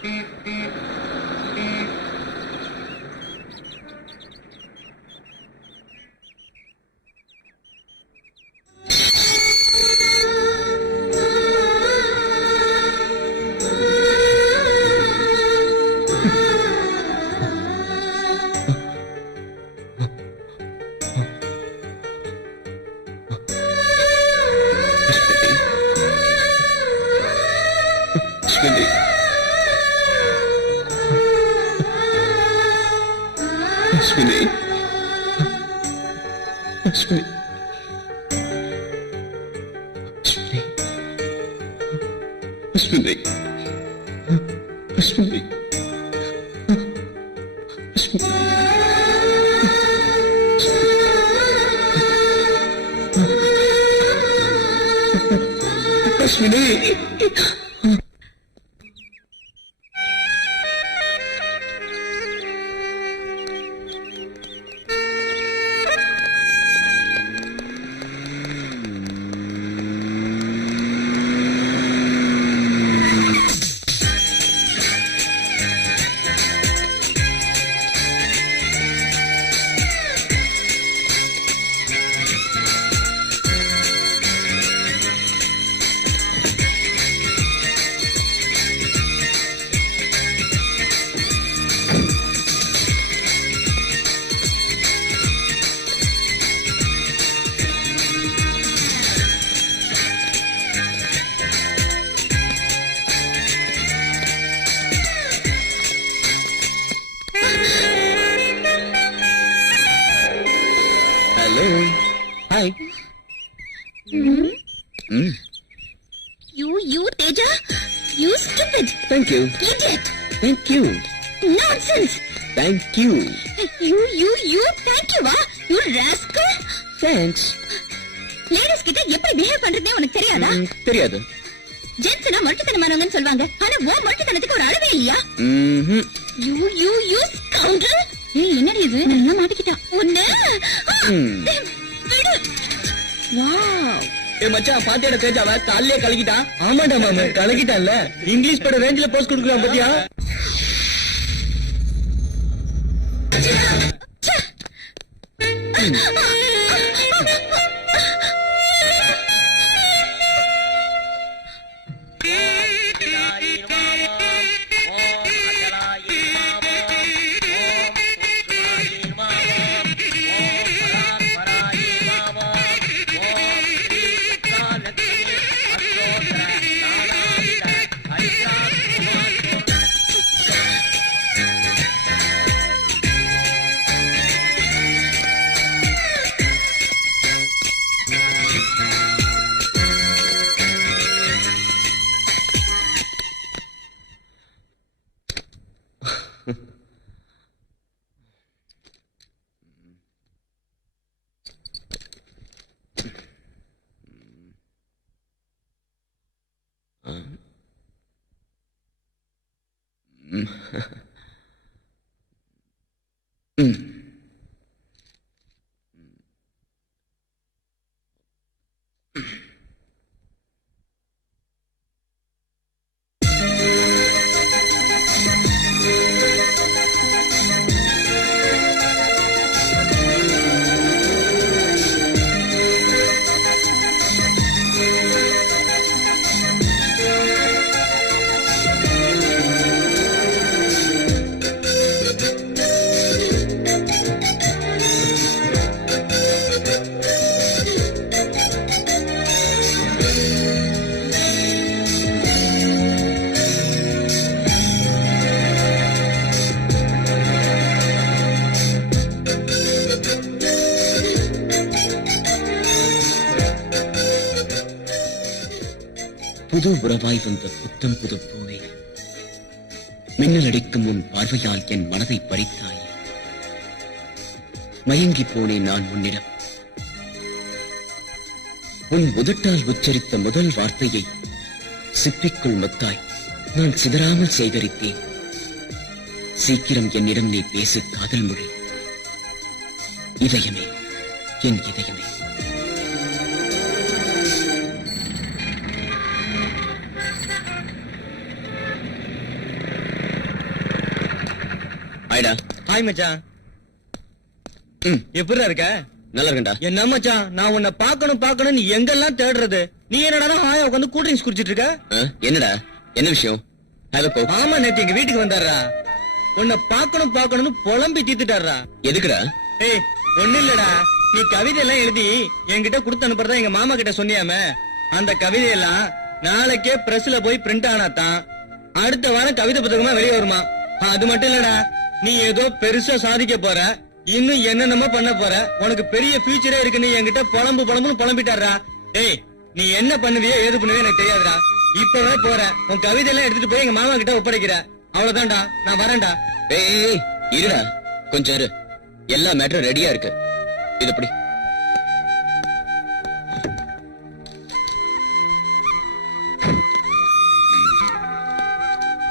Ashwini. Ashwini. Ashwini. Ashwini. Ashwini. Hello. Hi. You, Teja? You stupid. Thank you. Idiot. Thank you. Nonsense. Thank you. You, thank you, வா. You rascal. Thanks. Ladies கிட்ட எப்படி behave பண்றதே உனக்கு தெரியாதா? தெரியாது. ஜென்ஸ்னா மொட்டத்தனமானவங்கன்னு சொல்வாங்க. ஆனா ஓ மொட்டத்தனத்துக்கு ஒரு அளவே இல்லையா? You scoundrel. ஏய் என்னடி இது? நல்லா மாட்டிக்கிட்டா. உன்ன. விடு. வாவ். மச்சான் பாத்தியாட தேஜாவ காலையே கலக்கிட்டான். ஆமாடா மாமா கலக்கிட்டான்ல. இங்கிலீஷ் பட ரேஞ்சில போஸ்ட் கொடுக்குறான் பாத்தியா? புது உறவாய் வந்த புத்தம் புது பூவே, மின்னல் அடிக்கும் உன் பார்வையால் என் மனதை பறித்தாய். மயங்கி போனேன் நான் உன்னிடம். உன் உதட்டால் உச்சரித்த முதல் வார்த்தையை சிப்பிக்குள் மொத்தாய் நான் சிதறாமல் சேகரித்தேன். சீக்கிரம் என்னிடம் நீ பேசு காதல் மொழி. இதயமே, என் இதயமே. ஹாய்டா. ஹாய் மச்சான். ம், எப்படிடா இருக்க? நல்லா இருக்கேன்டா. என்ன மச்சான், நான் உன்னை பார்க்கணும் நீ எங்கெல்லாம் தேடுறது? நீ என்னடா ஹாயா உட்காந்து கூல் ட்ரிங்க்ஸ் குடிச்சிட்டு இருக்க? என்னடா, என்ன விஷயம்? Have a coke. ஆமா, நேத்து எங்க வீட்டுக்கு வந்தாரா, உன்னை பார்க்கணும்னு புலம்பி தீத்துட்டாரா. எதுக்குடா? ஏய், ஒண்ணு இல்லடா, நீ கவிதை எல்லாம் எழுதி என்கிட்ட கொடுத்து அனுப்புறதா எங்க மாமா கிட்ட சொன்னியாமே, அந்த கவிதையெல்லாம் நாளைக்கே பிரஸ்ல போய் பிரிண்ட் ஆனாதான் அடுத்த வாரம் கவிதை புத்தகமா வெளியே வருமா. அது மட்டும் இல்லடா, நீ ஏதோ பெருசா சாதிக்க போற, இன்னும் என்னென்னமோ பண்ண போற, உனக்கு பெரிய ஃபியூச்சரே இருக்குன்னு என்கிட்ட புலம்புன்னு புலம்பிட்டாரா. ஏய், நீ என்ன பண்ணுவியோ ஏது பண்ணுவியோ எனக்கு தெரியாதுடா. இப்பவே போற, உன் கவிதை எல்லாம் எடுத்துட்டு போய் எங்க மாமா கிட்ட ஒப்படைக்கிற. அவ்வளவுதான்டா, நான் வரேன்டா. ஏய், இருடா, கொஞ்சம் இரு. எல்லா மேட்டரும் ரெடியா இருக்கு. இது எப்படி?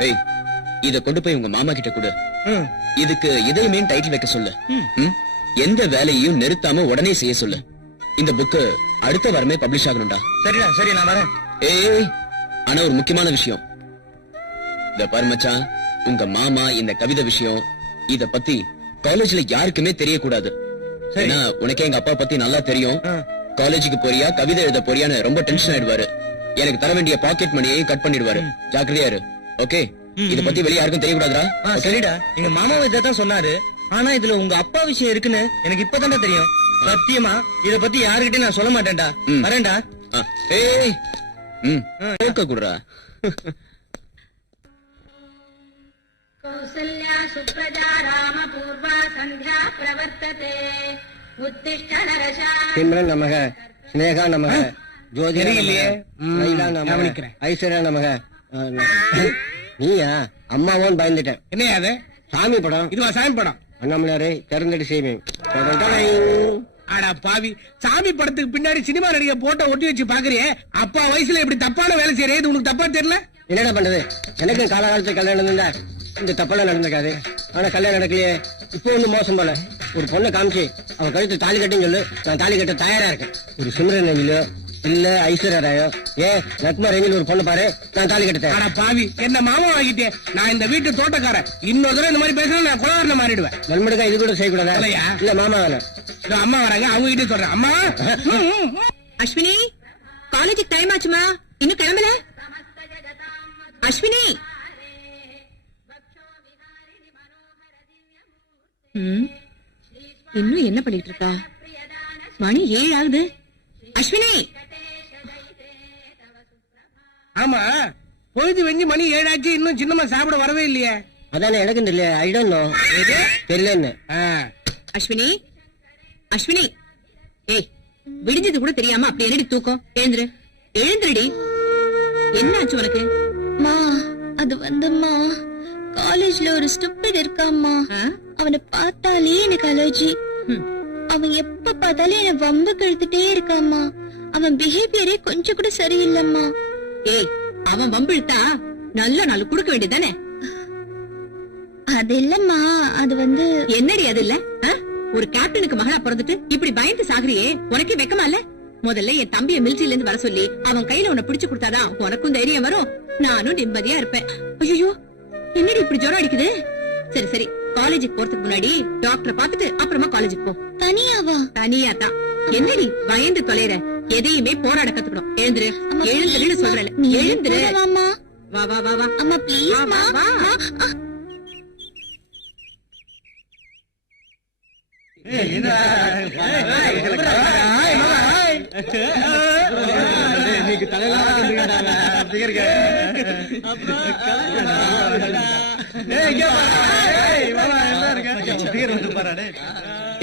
ஏய், இத கொண்டு போய் உங்க மாமா கிட்ட கொடு. ம், இதுக்கு இதையுமே டைட்டில் வைக்க சொல்லு. ம். ம்? எந்த வேலையையும் நிறுத்தாம உடனே செய்ய சொல்லு. இந்த புக்கு அடுத்த வாரமே பப்ளிஷ் ஆகணும்டா. சரிடா, சரி, நான் வரேன். ஏய், ஆனா ஒரு முக்கியமான விஷயம். இந்த பாரு மச்சான், உங்க மாமா இந்த கவிதை விஷயம் இத பத்தி காலேஜ்ல யாருக்குமே தெரியக்கூடாது. சரி. ஏன்னா உனக்கே எங்க அப்பா பத்தி நல்லா தெரியும். ஆ. காலேஜுக்கு போறியா கவிதை எழுத போறியான்னு ரொம்ப டென்ஷன் ஆயிடுவாரு. எனக்கு தர வேண்டிய பாக்கெட் மணியை கட் பண்ணிடுவாரு. ஜாக்கிரதையா இரு. ஓகே? இத பத்தி வெளிய யாருக்கும் தெரியக்கூடாதுடா. சரிடா, எங்க மாமாவை இதான் சொன்னாரு. ஆனா இதுல உங்க அப்பா விஷயம் இருக்குன்னு எனக்கு இப்பதான்டா தெரியும். சத்தியமா இத பத்தி யாருகிட்டயும் நான் சொல்ல மாட்டேன்டா. ம். வரேன்டா. ஏய், கேட்க கூடுறா. कौसल्या सुप्रजा रामपूर्वा सन्ध्या प्रवर्तते उत्तिष्ठ नरशा சிம்ரன் நமக, ஸ்னேகா நமக, ஜோதிகா தெரியலையே. நமக, லைலா நமக, கவனிக்கிறேன். ஐஸ்வர்யா நமக. நீயா? அம்மாவோன்னு பயந்துட்டேன். என்ன அது? சாமி படம். இதுவா சாமி படம்? அண்ணாமலையாரே திறந்துட்டு செய்வேன். ஆடா பாவி, சாமி படத்துக்கு பின்னாடி சினிமா நடிகை போட்டோ ஒட்டி வச்சு பாக்குறியே, அப்பா வயசுல இப்படி தப்பான வேலை செய்யறது இது உனக்கு தப்பா தெரியல? என்னடா பண்றது? எனக்கு காலகாலத்துல கல்யாணம் இருந்தா இந்த தப்பெல்லாம் நடந்திருக்காது. ஆனா கல்யாணம் நடக்கலையே. இப்போ வந்து மோசம் போல ஒரு பொண்ணை காமிச்சு அவன் கழுத்து தாலி கட்டின்னு சொல்லு, நான் தாலி கட்ட தயாரா இருக்கேன். ஒரு சிம்ரன் நவிலோ இல்ல ஐஸ்வர்யா ராயோ, நக்மா ரவியில் ஒரு பொண்ணு பாரு, நான் தாலி கட்ட தயாரா. ஆனா பாவி, என்ன மாமா ஆகிட்டே. நான் இந்த வீட்டு தோட்டக்காரன், இன்னொரு தடவை இந்த மாதிரி பேசுறேன் நான் குலவரனை மாறிடுவேன். நண்பனுக்கா இது கூட செய்யக்கூடாதா? இல்லையா? இல்ல மாமா வேணாம். இதோ அம்மா வராங்க, அவங்க கிட்டே சொல்றேன். அம்மா. அஸ்வினி, காலேஜுக்கு டைம் ஆச்சுமா, இன்னும் கிளம்பல? அஸ்வினி. இன்னும் என்ன பண்ணிட்டு இருக்கா? மணி 7 ஆகுது. அஸ்வினி. ஆமா, பொழுது வெஞ்சி மணி 7 ஆச்சு, இன்னும் சின்னம்மா சாப்பிட வரவே இல்லையே. அதானே எனக்கும் தெரியல. I don't know. தெரியலன்னு. அஸ்வினி, அஸ்வினி. ஏய், விடிஞ்சது கூட தெரியாம அப்படி என்னடி தூக்கம்? எழுந்துரு, எழுந்துருடி. என்ன ஆச்சு உனக்கு? மா, அது வந்தும்மா, காலேஜ்ல ஒரு ஸ்டூபிட் இருக்காம்மா. அவனை பார்த்தாலே எனக்கு அலர்ஜி. அவன் எப்ப பார்த்தாலும் என்ன வம்பு கழுத்துட்டே இருக்காம்மா. அவன் பிஹேவியரே கொஞ்சம் கூட சரியில்லம்மா. ஏய், அவன் வம்பிழுத்தா நல்ல நாள் குடுக்க வேண்டியதானே? அது இல்லம்மா, அது வந்து என்னடி அது இல்ல? ஒரு கேப்டனுக்கு மகளா பிறந்துட்டு இப்படி பயந்து சாகுறியே, உனக்கே வெக்கமா இல்ல? முதல்ல என் தம்பிய மிலிட்டரியில இருந்து வர சொல்லி அவன் கையில உன்னை பிடிச்சு கொடுத்தாதான் உனக்கும் தைரியம் வரும், நானும் நிம்மதியா இருப்பேன். ஐயோ, என்னடி இப்படி ஜுரம் அடிக்குது? சரி சரி, காலேஜுக்கு போறதுக்கு முன்னாடி டாக்டரை பாத்துட்டு அப்புறமா காலேஜுக்கு போ. தனியாவா? தனியா தான். என்னடி பயந்து தொலைற? எதையுமே போராட கத்துக்கணும். எழுந்துரு, எழுந்துருன்னு சொல்றேன். எழுந்துரு. வாமா. வா வா வா வா. அம்மா ப்ளீஸ் வா, மா. வா, வா.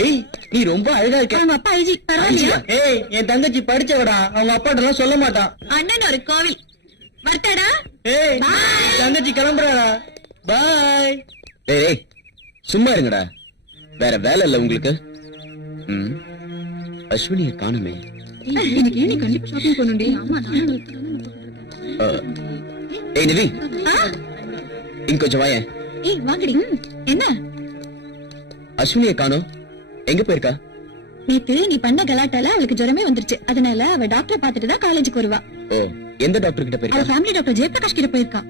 ஏய், நீ ரொம்ப அழகா இருக்க. உங்க அப்பா ஐஜி பரவாயில்லையா? ஏய், என் தங்கச்சி படிச்சவடா, அவங்க அப்பாட்ட எல்லாம் சொல்ல மாட்டான். அண்ணன் ஒரு கோவில் வரட்டாடா. ஏய், தங்கச்சி கிளம்புறாடா. பாய். ஏய், சும்மா இருங்கடா. வேற வேலை இல்ல உங்களுக்கு? அஸ்வினிய காணுமே. இன்னைக்கு ஈவினிங் கண்டிப்பா ஷாப்பிங் போகணும்டி. ஆமா, ஏய் நிவி, இங்க கொஞ்சம் வாயேன். ஏய் வாங்கடி. என்ன? அஸ்வினிய காணோம், எங்க போயிருக்கா? நேத்து நீ பண்ண கலாட்டால அவளுக்கு ஜுரமே வந்துருச்சு. அதனால அவ டாக்டரை பார்த்துட்டு தான் காலேஜுக்கு வருவா. ஓ, எந்த டாக்டர் கிட்ட அவ போயிருக்கா? ஃபேமிலி டாக்டர் ஜெயபிரகாஷ் கிட்ட போயிருக்கா.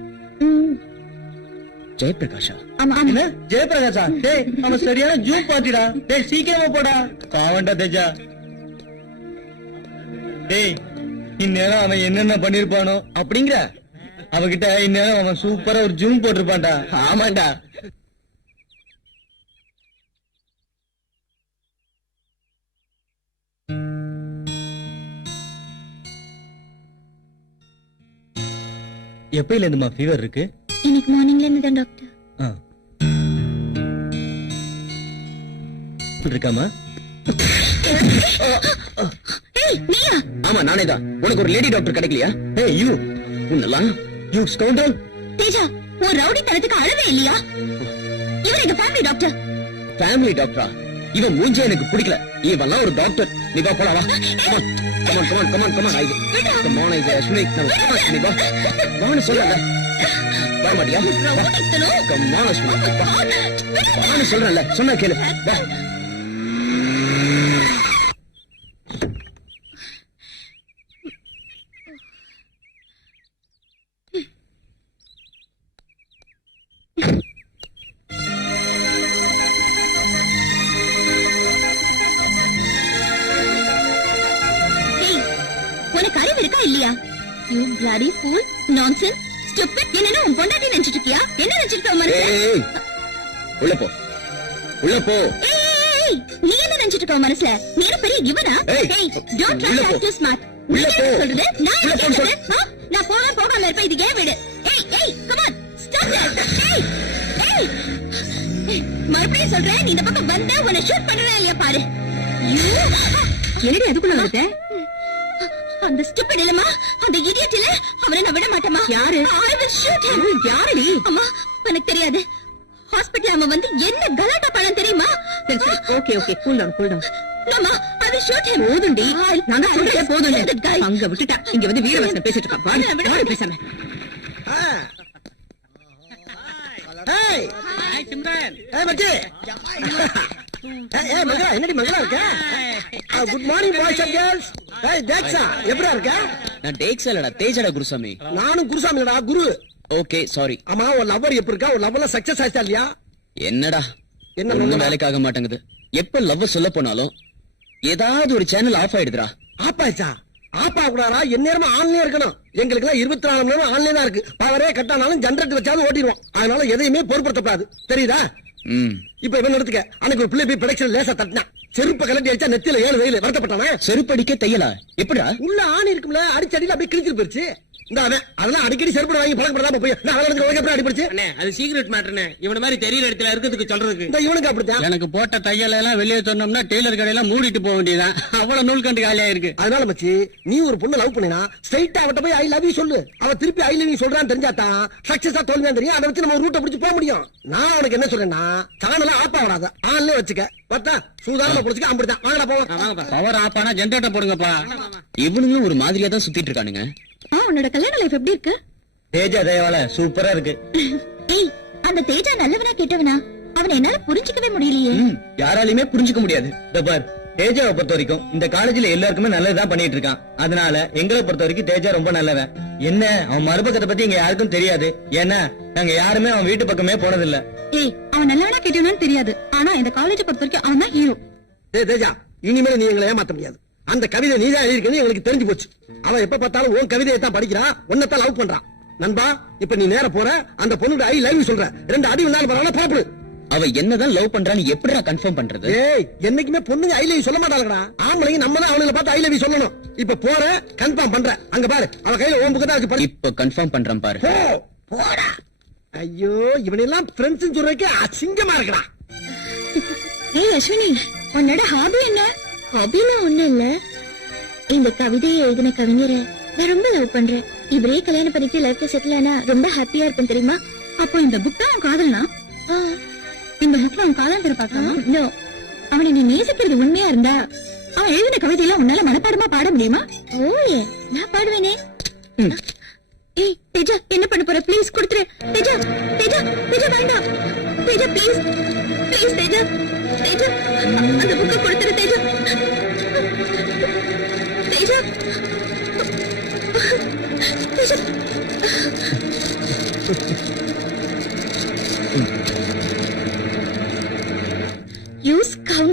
ஜெயபிரகாஷா? ஆமா ஆமா என்ன ஜெயபிரகாஷா? டேய் அவன் சரியான ஜூம் பாத்திடா. டேய் சீக்கிரமா போடா. பாவண்டா தேஜா. டேய் இந்நேரம் அவன் என்னென்ன பண்ணிருப்பானோ அப்படிங்கிற. அவகிட்ட இந்நேரம் அவன் சூப்பரா ஒரு ஜூம் போட்டிருப்பான்டா. ஆமாண்டா. எப்பயில இருந்துமா ஃபீவர் இருக்கு? இன்னைக்கு மார்னிங்ல இருந்து தான் டாக்டர். இருக்காமா? ஏய் நீயா? ஆமா நானே தான். உனக்கு ஒரு லேடி டாக்டர் கிடைக்கலையா? ஏய் யூ உன்னெல்லாம் யூ ஸ்கவுண்டர். தேஜா உன் ரவுடி தனத்துக்கு அழவே இல்லையா? இவர் எங்க ஃபேமிலி டாக்டர். ஃபேமிலி டாக்டரா? இவன் மூஞ்சே எனக்கு பிடிக்கல. இவெல்லாம் ஒரு டாக்டர். நீ வா போலாம் வா. கமான் ஐ கமான் ஐ அஸ்வினி நீ வா. வான்னு சொல்லல. வா மாட்டியா? கமான் அஸ்வினி வான்னு சொல்றேன்ல. சொன்னா கேளு. வா. உனக்கு அறிவு இருக்கா இல்லையா? You bloody fool, nonsense, stupid. என்னன்னா உன் பொண்டாட்டி நினைச்சிட்டு இருக்கியா? என்ன நினைச்சிட்டு இருக்க மனசுல? ஏய் உள்ள போ. உள்ள போ. ஏய் நீ என்ன நினைச்சிட்டு இருக்க மனசுல? நீ என்ன பெரிய கிவனா? ஏய், ஏய் don't try உள்ள to போ. act too smart. உள்ள நீ போ. என்ன சொல்றது? நான் உள்ள என்ன போன்னு கேக்குறது? நான் போகாம இருப்பேன். இது ஏன் வீடு? ஏய் come on, stop that. ஏய் மறுபடியும் சொல்றேன், நீ இந்த பக்கம் வந்தா உன்னை ஷூட் பண்ணல இல்லையா பாரு. என்னடி அதுக்குள்ள வந்துட்ட? அந்த ஸ்டூபிட் இல்லமா, அந்த இடியட் இல்ல, அவரை நான் விட மாட்டேமா. யாரு? I will shoot him. யாரடி? அம்மா எனக்கு தெரியாது. ஹாஸ்பிடல் அவன் வந்து என்ன கலாட்டா பண்ணான் தெரியுமா? சரி சரி ஓகே கூல் டவுன். அம்மா I will shoot him. போதும்டி. நான் தான் சொல்றேன் போதும். That guy. அங்க விட்டுட்டா. இங்க வந்து வீரவசனம் பேசிட்டு இருக்கா. வாடி பேசாம. ஏய் ஏய் மச்சி. ஏய் மகா என்னடி மகளா இருக்க? Good morning boys and girls. ஏய் தேக்ஸா எப்படிடா இருக்க? நான் டேக்ஸ் இல்லடா தேஜடா குருசாமி. நானும் குருசாமி இல்லடா குரு. Okay sorry. ஆமா உன் லவ்வர் எப்படி இருக்கா? உன் லவ்ல சக்சஸ் ஆயிச்சா இல்லையா? என்னடா என்ன ஒண்ணும் என்னடா? வேலைக்காக மாட்டேங்குது. எப்ப லவ் சொல்ல போனாலும் ஏதாவது ஒரு சேனல் ஆஃப் ஆயிடுதுடா. ஆப்பாச்சா? ஆப்பா கூடாரா? எந்நேரமும் ஆன்லைன் இருக்கணும். எங்களுக்கு எல்லாம் 24 மணி நேரம் ஆன்லைன் தான் இருக்கு. பவரே கட்டானாலும் ஜெனரேட்டர் வச்சாலும் ஓட்டிடுவோம். அதனால எதையுமே பொருட்படுத்தப்படாது. தெரியுதா? இப்ப இவன் எடுத்துக்க. அன்னைக்கு ஒரு பிள்ளை போய் ப்ரொடக்ஷன் லேசா தட்டினா செருப்ப கலட்டி அடிச்சா நெத்தியில 7 வெயில் வருத்தப்பட்டானே. செருப்படிக்க தையலா? எப்படிடா? உள்ள ஆணி இருக்கும்ல, அடிச்சு அடியில அப்படியே கிழிச்சிட்டு போயிருச்சு. இந்த அவன் அதெல்லாம் அடிக்கடி செருப்பு வாங்கி பழக்கப்படாம போய் நான் எப்படி அடிப்படுச்சு. அது சீக்ரெட் மேட்டர்னே. இவன மாதிரி தெரியல இடத்துல இருக்கிறதுக்கு சொல்றதுக்கு. இந்த இவனுக்கு அப்படித்தான். எனக்கு போட்ட தையல எல்லாம் வெளியே சொன்னோம்னா டெய்லர் கடையெல்லாம் மூடிட்டு போக வேண்டியதான். அவ்வளவு நூல் கண்டு காலியா இருக்கு. அதனால மச்சி நீ ஒரு பொண்ணு லவ் பண்ணினா ஸ்ட்ரைட்டா அவட்ட போய் ஐ லவ் யூ சொல்லு. அவ திருப்பி ஐ லவ் யூ சொல்றான்னு தெரிஞ்சாதான் சக்சஸா தோல்வியா தெரியும். அதை வச்சு நம்ம ரூட்டை பிடிச்சு போக முடியும். நான் அவனுக்கு என்ன சொல்றேன்னா சேனல ஆப்பா வராத ஆன்லயே வச்சுக்க. பார்த்தா சூதானமா பிடிச்சுக்க. அப்படிதான் வாங்கடா போவோம். பவர் ஆப் ஆனா ஜெனரேட்டர் போடுங்கப்பா. இவனுங்களும் ஒரு மாதிரியா தான் சுத்திட்டு இருக்கானுங்க. உன்னோட கல்யாண லைஃப் எப்படி இருக்கு? தேஜா தயவால சூப்பரா இருக்கு. ஏய் அந்த தேஜா நல்லவனா கெட்டவனா? அவனை என்னால புரிஞ்சுக்கவே முடியலையே. யாராலையுமே புரிஞ்சுக்க முடியாது. பார் தேஜாவை பொறுத்த வரைக்கும் இந்த காலேஜ்ல எல்லாருக்குமே நல்லதுதான் பண்ணிட்டு இருக்கான். அதனால எங்களை பொறுத்த வரைக்கும் தேஜா ரொம்ப நல்லவன். என்ன அவன் மறுபக்கத்தை பத்தி இங்க யாருக்கும் தெரியாது. ஏன்னா நாங்க யாருமே அவன் வீட்டு பக்கமே போனதில்ல. ஏய் அவன் நல்லவனா கெட்டவனான்னு தெரியாது. ஆனா இந்த காலேஜ் பொறுத்த வரைக்கும் அவன் தான் ஹீரோ. தேஜா இனிமேல் நீ எங்களை ஏமாத்த முடியாது. அந்த கவிதை நீதான் எழுதிருக்கேன்னு எங்களுக்கு தெரிஞ்சு போச்சு. அவன் எப்ப பார்த்தாலும் உன் கவிதையை தான் படிக்கிறான், உன்னைத்தான் லவ் பண்றான். நண்பா இப்ப நீ நேர போற அந்த பொண்ணுட ஐ லவ் யூ சொல்ற 2 அடி விழுந்தாலும் பரவாயில்ல புறப்படு. அவ என்னதான் லவ் பண்றான்னு எப்படிடா கன்ஃபார்ம் பண்றது? ஏய் என்னைக்குமே பொண்ணுங்க ஐ லவ் யூ சொல்ல மாட்டாங்கடா. ஆம்பளைங்க நம்ம தான் அவங்கள பார்த்து ஐ லவ் யூ சொல்லணும். இப்ப போற கன்ஃபார்ம் பண்ற. அங்க பாரு அவ கையில ஓம் புக்கு தான் இருக்கு பாரு. இப்ப கன்ஃபார்ம் பண்றேன் பாரு. போடா. ஐயோ இவனெல்லாம் ஃப்ரெண்ட்ஸ் சொல்றதுக்கு அசிங்கமா இருக்குடா. ஏய் அஸ்வினி உன்னோட ஹாபி என்ன? ஹாபினா ஒண்ணும் இல்ல. இந்த கவிதையை எழுதின கவிஞரை நான் ரொம்ப லவ் பண்றேன். இவரே கல்யாணம் பண்ணிட்டு லைஃப்ல செட்டில் ஆனா ரொம்ப ஹாப்பியா இருக்கும் தெரியுமா? அப்போ இந்த புக் தான் அவன் காதல்னா? இந்த புக்ல அவன் காதல் பேர் பார்க்கலாமா? நோ. அவனை நீ நேசிக்கிறது உண்மையா இருந்தா அவன் எழுதின கவிதையெல்லாம் உன்னால மனப்பாடமா பாட முடியுமா? ஓயே நான் பாடுவேனே. ஏய் தேஜா என்ன பண்ண போற? ப்ளீஸ் கொடுத்துரு. தேஜா தேஜா தேஜா வேண்டாம். தேஜா ப்ளீஸ் ப்ளீஸ் தேஜா தேஜா அந்த புக்கை கொடுத்துரு தேஜா. தேஜா தேஜா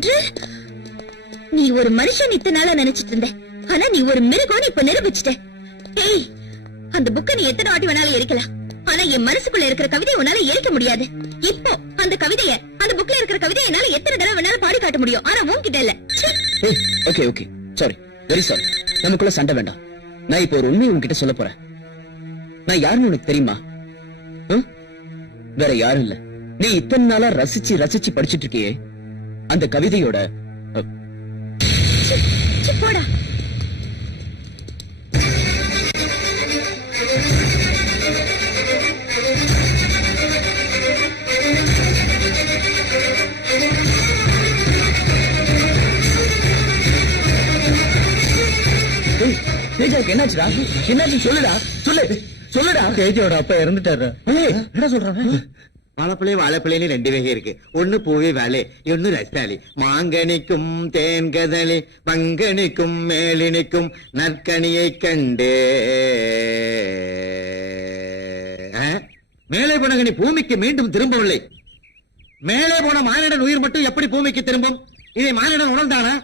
என்று நீ ஒரு மனுஷன் இத்தனை நாளா நினைச்சிட்டு இருந்த, ஆனா நீ ஒரு மிருகம் இப்ப நிரூபிச்சிட்ட. ஏய், அந்த புக்கை நீ எத்தனை வாட்டி வேணாலும் எரிக்கலாம், ஆனா என் மனசுக்குள்ள இருக்கிற கவிதையை உன்னால எரிக்க முடியாது. இப்போ அந்த கவிதைய, அந்த புக்ல இருக்கிற கவிதையை என்னால எத்தனை தடவை வேணாலும் பாடி காட்ட முடியும், ஆனா உன்கிட்ட இல்ல. ச்சே. Okay okay, sorry, very sorry. நமக்குள்ள சண்டை வேண்டாம். நான் இப்ப ஒரு உண்மையை உன்கிட்ட சொல்ல போறேன். நான் யாருன்னு உனக்கு தெரியுமா? வேற யாரும் இல்ல, நீ இத்தனை நாளா ரசிச்சு ரசிச்சு படிச்சிட்டு இருக்கியே அந்த கவிதையோட ச்சே, ச்சே, போடா. தேஜாவுக்கு என்னாச்சுடா? என்னாச்சு சொல்லுடா, சொல்லுடா. தேஜோட அப்பா இறந்துட்டாரு. என்ன சொல்றாங்க? வாழைப்பழம் வாழைப்பழம் ரெண்டு வகை இருக்கு. ஒண்ணு பூவி வாழை, ஒண்ணு ரஸ்தாளி. மாங்கனிக்கும் தேன்கதளி, மங்கனிக்கும் மேலினிக்கும் நற்கனியை கண்டே. மேலே போனகனி பூமிக்கு மீண்டும் திரும்பவில்லை. மேலே போன மானிடன் உயிர் மட்டும் எப்படி பூமிக்கு திரும்பும்? இதை மானிடன் உணர்ந்தானா?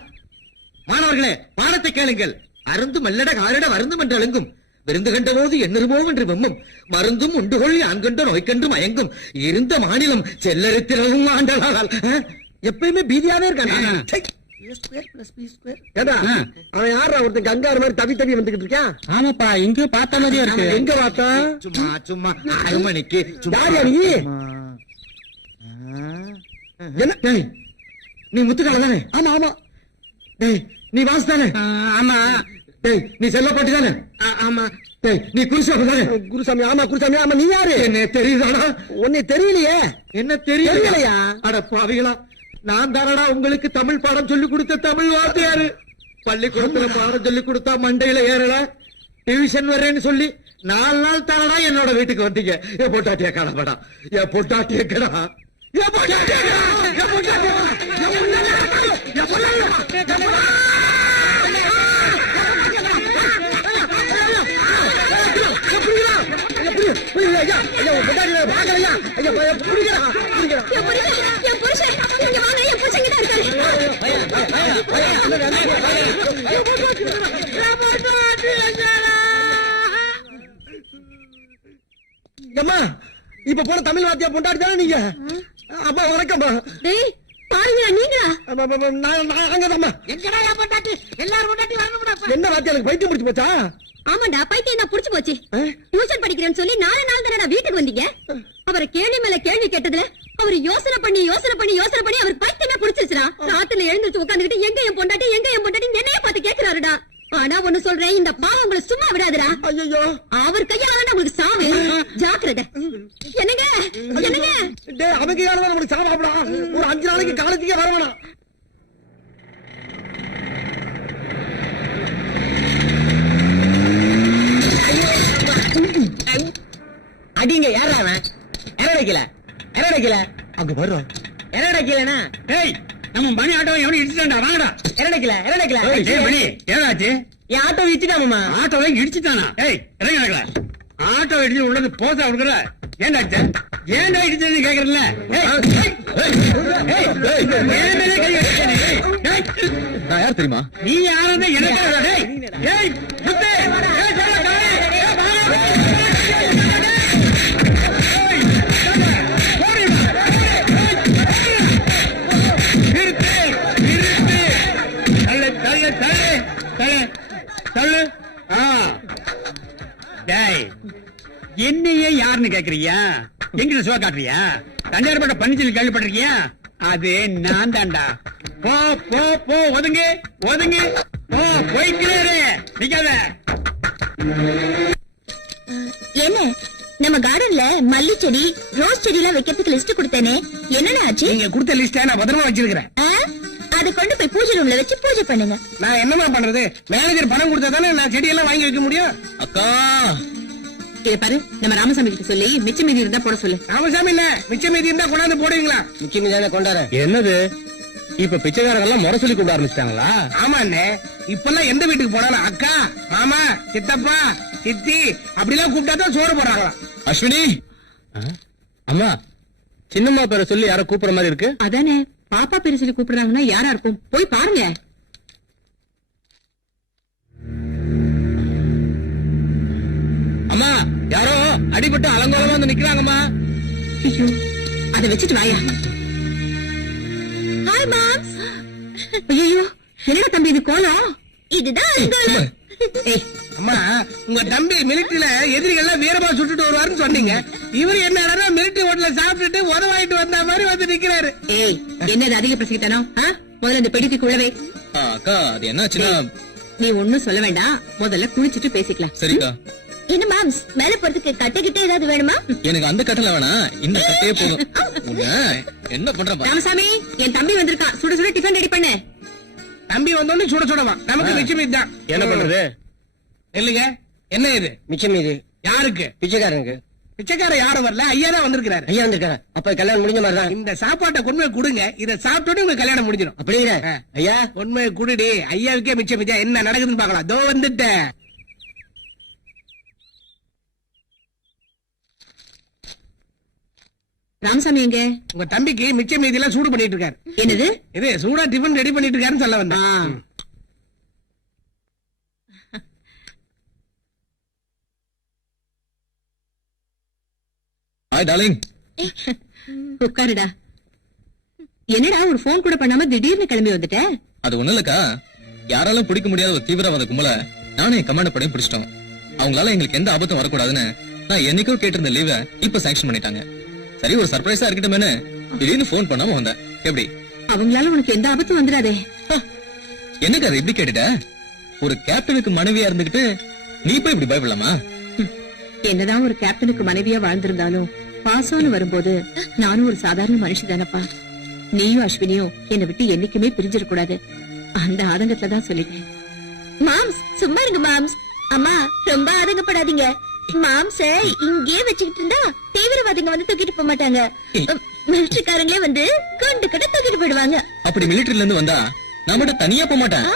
மாணவர்களே, பாடத்தை கேளுங்கள். அருந்து மல்லட காரிட வருந்தும் என்று அழுங்கும், விருந்து கண்ட போது எண்ணிருவோம் என்று வெம்மும், மருந்தும் உண்டுகொள் யான் கண்ட நோய்க்கன்று மயங்கும், இருந்த மாநிலம் செல்லரித்திரவும் ஆண்டலால். எப்பயுமே பீதியாவே இருக்கான். அவன் யாரா ஒருத்தன் கங்காரு மாதிரி தவி தவி வந்துகிட்டு இருக்கான்? ஆமாப்பா, இங்க பார்த்த மாதிரியா இருக்கு. எங்க பார்த்தா? சும்மா சும்மா 6 மணிக்கு யாரியா நீ? என்ன? டேய், நீ முத்துக்கால தானே? ஆமா ஆமா. டேய், நீ வாசு தானே? ஆமா. டேய், நீ செல்லப்பாட்டி தானே? ஆமா. டேய், நீ குருசாமி தானே? குருசாமி, ஆமா குருசாமி, ஆமா. நீ யாரு? என்ன தெரியுதாடா? உன்னை தெரியலையே. என்ன தெரியலையா? தெரியலையா? அட பாவிகளா, நான் தானடா உங்களுக்கு தமிழ் பாடம் சொல்லி கொடுத்த தமிழ் வாத்தியாரு. பள்ளிக்கூடத்துல பாடம் சொல்லி கொடுத்தா மண்டையில ஏறல, டியூஷன் வரேன்னு சொல்லி 4 நாள் தானடா என்னோட வீட்டுக்கு வந்தீங்க. ஏ பொட்டாட்டிய கடப்படா, ஏ பொட்டாட்டிய கடா, ஏ பொட்டாட்டிய கடா, ஏ பொட்டாட்டிய கடா, ஏ பொட்டாட்டிய கடா. என் புருஷன், இங்க வாங்க, என் புருஷன் கிட்ட இருக்காரு. அம்மா, இப்ப போன தமிழ் வாத்தியா பொண்டாடி தானே நீங்க? அப்பா வணக்கம்மா. டேய், பாருங்க நீங்களா? நாங்கதாம்மா. என்ன வாத்தியா, எனக்கு பைத்தியம் பிடிச்சு போச்சா? ஆமாண்டா, பைத்தியம் தான் புடிச்சு போச்சு. டியூஷன் படிக்கிறேன்னு சொல்லி 4 நாள் தானடா வீட்டுக்கு வந்தீங்க. அவரை கேள்வி மேல கேள்வி கேட்டதுல அவர் யோசனை பண்ணி அவர் பைத்தியமே புடிச்சிருச்சுடா. ராத்திரில எழுந்திருச்சு உட்காந்துக்கிட்டு எங்க என் பொண்டாட்டி என்னைய பார்த்து கேக்குறாருடா. ஆனா ஒண்ணு சொல்றேன், இந்த பாவம் உங்களை சும்மா விடாதுடா. ஐயோ, அவர் கையால உங்களுக்கு சாவு. ஜாக்கிரதை. என்னங்க என்னங்க? டேய், அவங்க யாரும் நம்மளுக்கு சாவாப்டா. ஒரு 5 நாளைக்கு காலேஜுக்கே வர வேணாம். அடிங்க. யாரா அவன்? என்னடக்கல அங்க வர்றோம். என்னடக்கலனா? டேய், நம்ம மணி ஆட்டோ எவனும் இடிச்சுட்டான்டா. வாங்கடா. என்னடக்கல டேய் மணி, ஏதாச்சு? என் ஆட்டோ இடிச்சிட்டாமா. ஆட்டோவை இடிச்சுட்டானா? ஏய், இறங்க நடக்கல. ஆட்டோ இடிச்சு உள்ளது போசா கொடுக்குற. ஏன்டா அடிச்ச? ஏன்டா இடிச்சதுன்னு கேக்குறல? நான் யார் தெரியுமா? நீ யாரும் எனக்கு. டேய் டேய், முத்து. ஏய், சொல்ல காய். ஏய், வாங்க. என்னையே யாருன்னு கேக்குறியா? எங்கிட்ட சுவா காட்டுறியா? தண்டையார்பட்ட பன்னிச்சல் கேள்விப்பட்டிருக்கியா? அது நான் தான்டா. போ போ போ, ஒதுங்கு ஒதுங்கு, போ, போய்க்கிறே, நிக்காத. என்ன, நம்ம கார்டன்ல மல்லி செடி, ரோஸ் செடி எல்லாம் வைக்கிறதுக்கு லிஸ்ட் கொடுத்தேனே, என்னென்ன ஆச்சு? நீங்க கொடுத்த லிஸ்ட நான் பத்திரமா வச்சிருக்கிறேன். அதை கொண்டு போய் பூஜை ரூம்ல வச்சு பூஜை பண்ணுங்க. நான் என்னமா பண்றது? மேனேஜர் பணம் கொடுத்தா தானே நான் செடியெல்லாம் வாங்கி வைக்க முடியும். அக்கா, இத பாரு, நம்ம ராமசாமி கிட்ட சொல்லி மிச்ச மீதி இருந்தா போட சொல்லு. ராமசாமி இல்ல, மிச்ச மீதி இருந்தா கொண்டாந்து போடுவீங்களா? நிச்சயமே தானே கொண்டாரு. என்னது இப்ப பிச்சைக்காரங்க எல்லாம் முறை சொல்லி கூப்பிட ஆரம்பிச்சிட்டாங்களா? ஆமா அண்ணே, இப்பெல்லாம் எந்த வீட்டுக்கு போனாலும் அக்கா, மாமா, சித்தப்பா, சித்தி அப்படிலாம் கூப்பிட்டாதான் சோறு போடுறாங்களா? அஸ்வினி. அம்மா, சின்னம்மா பேரை சொல்லி யாரோ கூப்பிடுற மாதிரி இருக்கு. அதானே பாப்பா பேரு சொல்லி கூப்பிடுறாங்கன்னா யாரா இருக்கும்? போய் பாருங்க. அம்மா, யாரோ அடிபட்டு அலங்கோலமா வந்து நிக்கிறாங்கம்மா. ஐயோ, அத வச்சுட்டு வாயா. Hi moms. ஐயோ, என்னடா தம்பி இது கோலம்? இதுதான் அலங்கோலம். ஏய், அம்மா, உங்க தம்பி மிலிட்டரியில எதிரிகள் வீரமா சுட்டுட்டு வருவாருன்னு சொன்னீங்க. இவரு என்ன மிலிட்டரி ஹோட்டல சாப்பிட்டுட்டு உதவாயிட்டு வந்த மாதிரி வந்து நிக்கிறாரு. ஏய், என்னது அதிக பிரசித்தனம்? முதல்ல இந்த பெடிக்கு குழவை. அக்கா, அது என்னாச்சுன்னா? நீ ஒண்ணும் சொல்ல வேண்டாம், முதல்ல குளிச்சிட்டு பேசிக்கலாம். சரிக்கா. என்ன மாம்ஸ், மேல போறதுக்கு கட்டை ஏதாவது வேணுமா? எனக்கு அந்த கட்டல வேணாம், இந்த கட்டையே போதும். என்ன பண்ற? ராமசாமி, என் தம்பி வந்திருக்கான். சுட சுட டிஃபன் ரெடி பண்ணு. தம்பி வந்தோன்னு சுட சுடவா? நமக்கு மிச்சம் இதுதான். என்ன பண்றது? இல்லைங்க, என்ன இது மிச்சம் இது யாருக்கு? பிச்சைக்காரனுக்கு. பிச்சைக்கார யாரும் வரல, ஐயா தான் வந்திருக்கிறாரு. ஐயா வந்திருக்காரா? அப்ப கல்யாணம் முடிஞ்ச மாதிரி தான். இந்த சாப்பாட்டை கொண்டு போய் கொடுங்க, இத சாப்பிட்டோட உங்க கல்யாணம் முடிஞ்சிடும். அப்படிங்கிற ஐயா கொண்டு போய் குடுடி, ஐயாவுக்கே மிச்சம் மிச்சம். என்ன நடக்குதுன்னு பாக்கலாம். தோ வந்துட்டேன். ராமசாமி எங்க? உங்க தம்பிக்கு மிச்சம் மீதி எல்லாம் சூடு பண்ணிட்டு இருக்காரு. என்னது? இது சூடா டிஃபன் ரெடி பண்ணிட்டு இருக்காருன்னு சொல்ல வந்தேன். Hi darling. உட்காருடா. என்னடா ஒரு போன் கூட பண்ணாம திடீர்னு கிளம்பி வந்துட்ட? அது ஒண்ணு இல்லக்கா, யாராலும் பிடிக்க முடியாத ஒரு தீவிரவாத கும்பல நானே கமாண்ட் பண்ணி பிடிச்சிட்டோம். அவங்களால எங்களுக்கு எந்த ஆபத்தும் வரக்கூடாதுன்னு நான் என்னைக்கோ கேட்டிருந்த லீவை இப்ப சாங்ஷன் பண்ணிட்டாங்க. சரி, ஒரு சர்ப்ரைஸா இருக்கட்டுமேனு திடீர்னு போன் பண்ணாம வந்தேன். எப்படி? அவங்களால உனக்கு எந்த ஆபத்தும் வந்துடாதே. என்னக்கா அது இப்படி கேட்டுட்ட? ஒரு கேப்டனுக்கு மனைவியா இருந்துகிட்டு நீ போய் இப்படி பயப்படலாமா? என்னதான் ஒரு கேப்டனுக்கு மனைவியா வாழ்ந்திருந்தாலும் பாசம்னு வரும்போது நானும் ஒரு சாதாரண மனுஷி தானப்பா. நீயும் அஸ்வினியும் என்னை விட்டு என்னைக்குமே பிரிஞ்சிடக்கூடாது. அந்த ஆதங்கத்துல தான் சொல்லிட்டேன். மாம்ஸ், சும்மா இருங்க மாம்ஸ். அம்மா, ரொம்ப ஆதங்கப்படாதீங்க. மாம்ஸ இங்கே வச்சுக்கிட்டு இருந்தா தீவிரவாதிங்க வந்து தூக்கிட்டு போக மாட்டாங்க. மிலிட்டரிக்காரங்களே வந்து கண்டு கட்ட தூக்கிட்டு போயிடுவாங்க. அப்படி மிலிட்டரில இருந்து வந்தா நான் மட்டும் தனியா போக மாட்டேன்,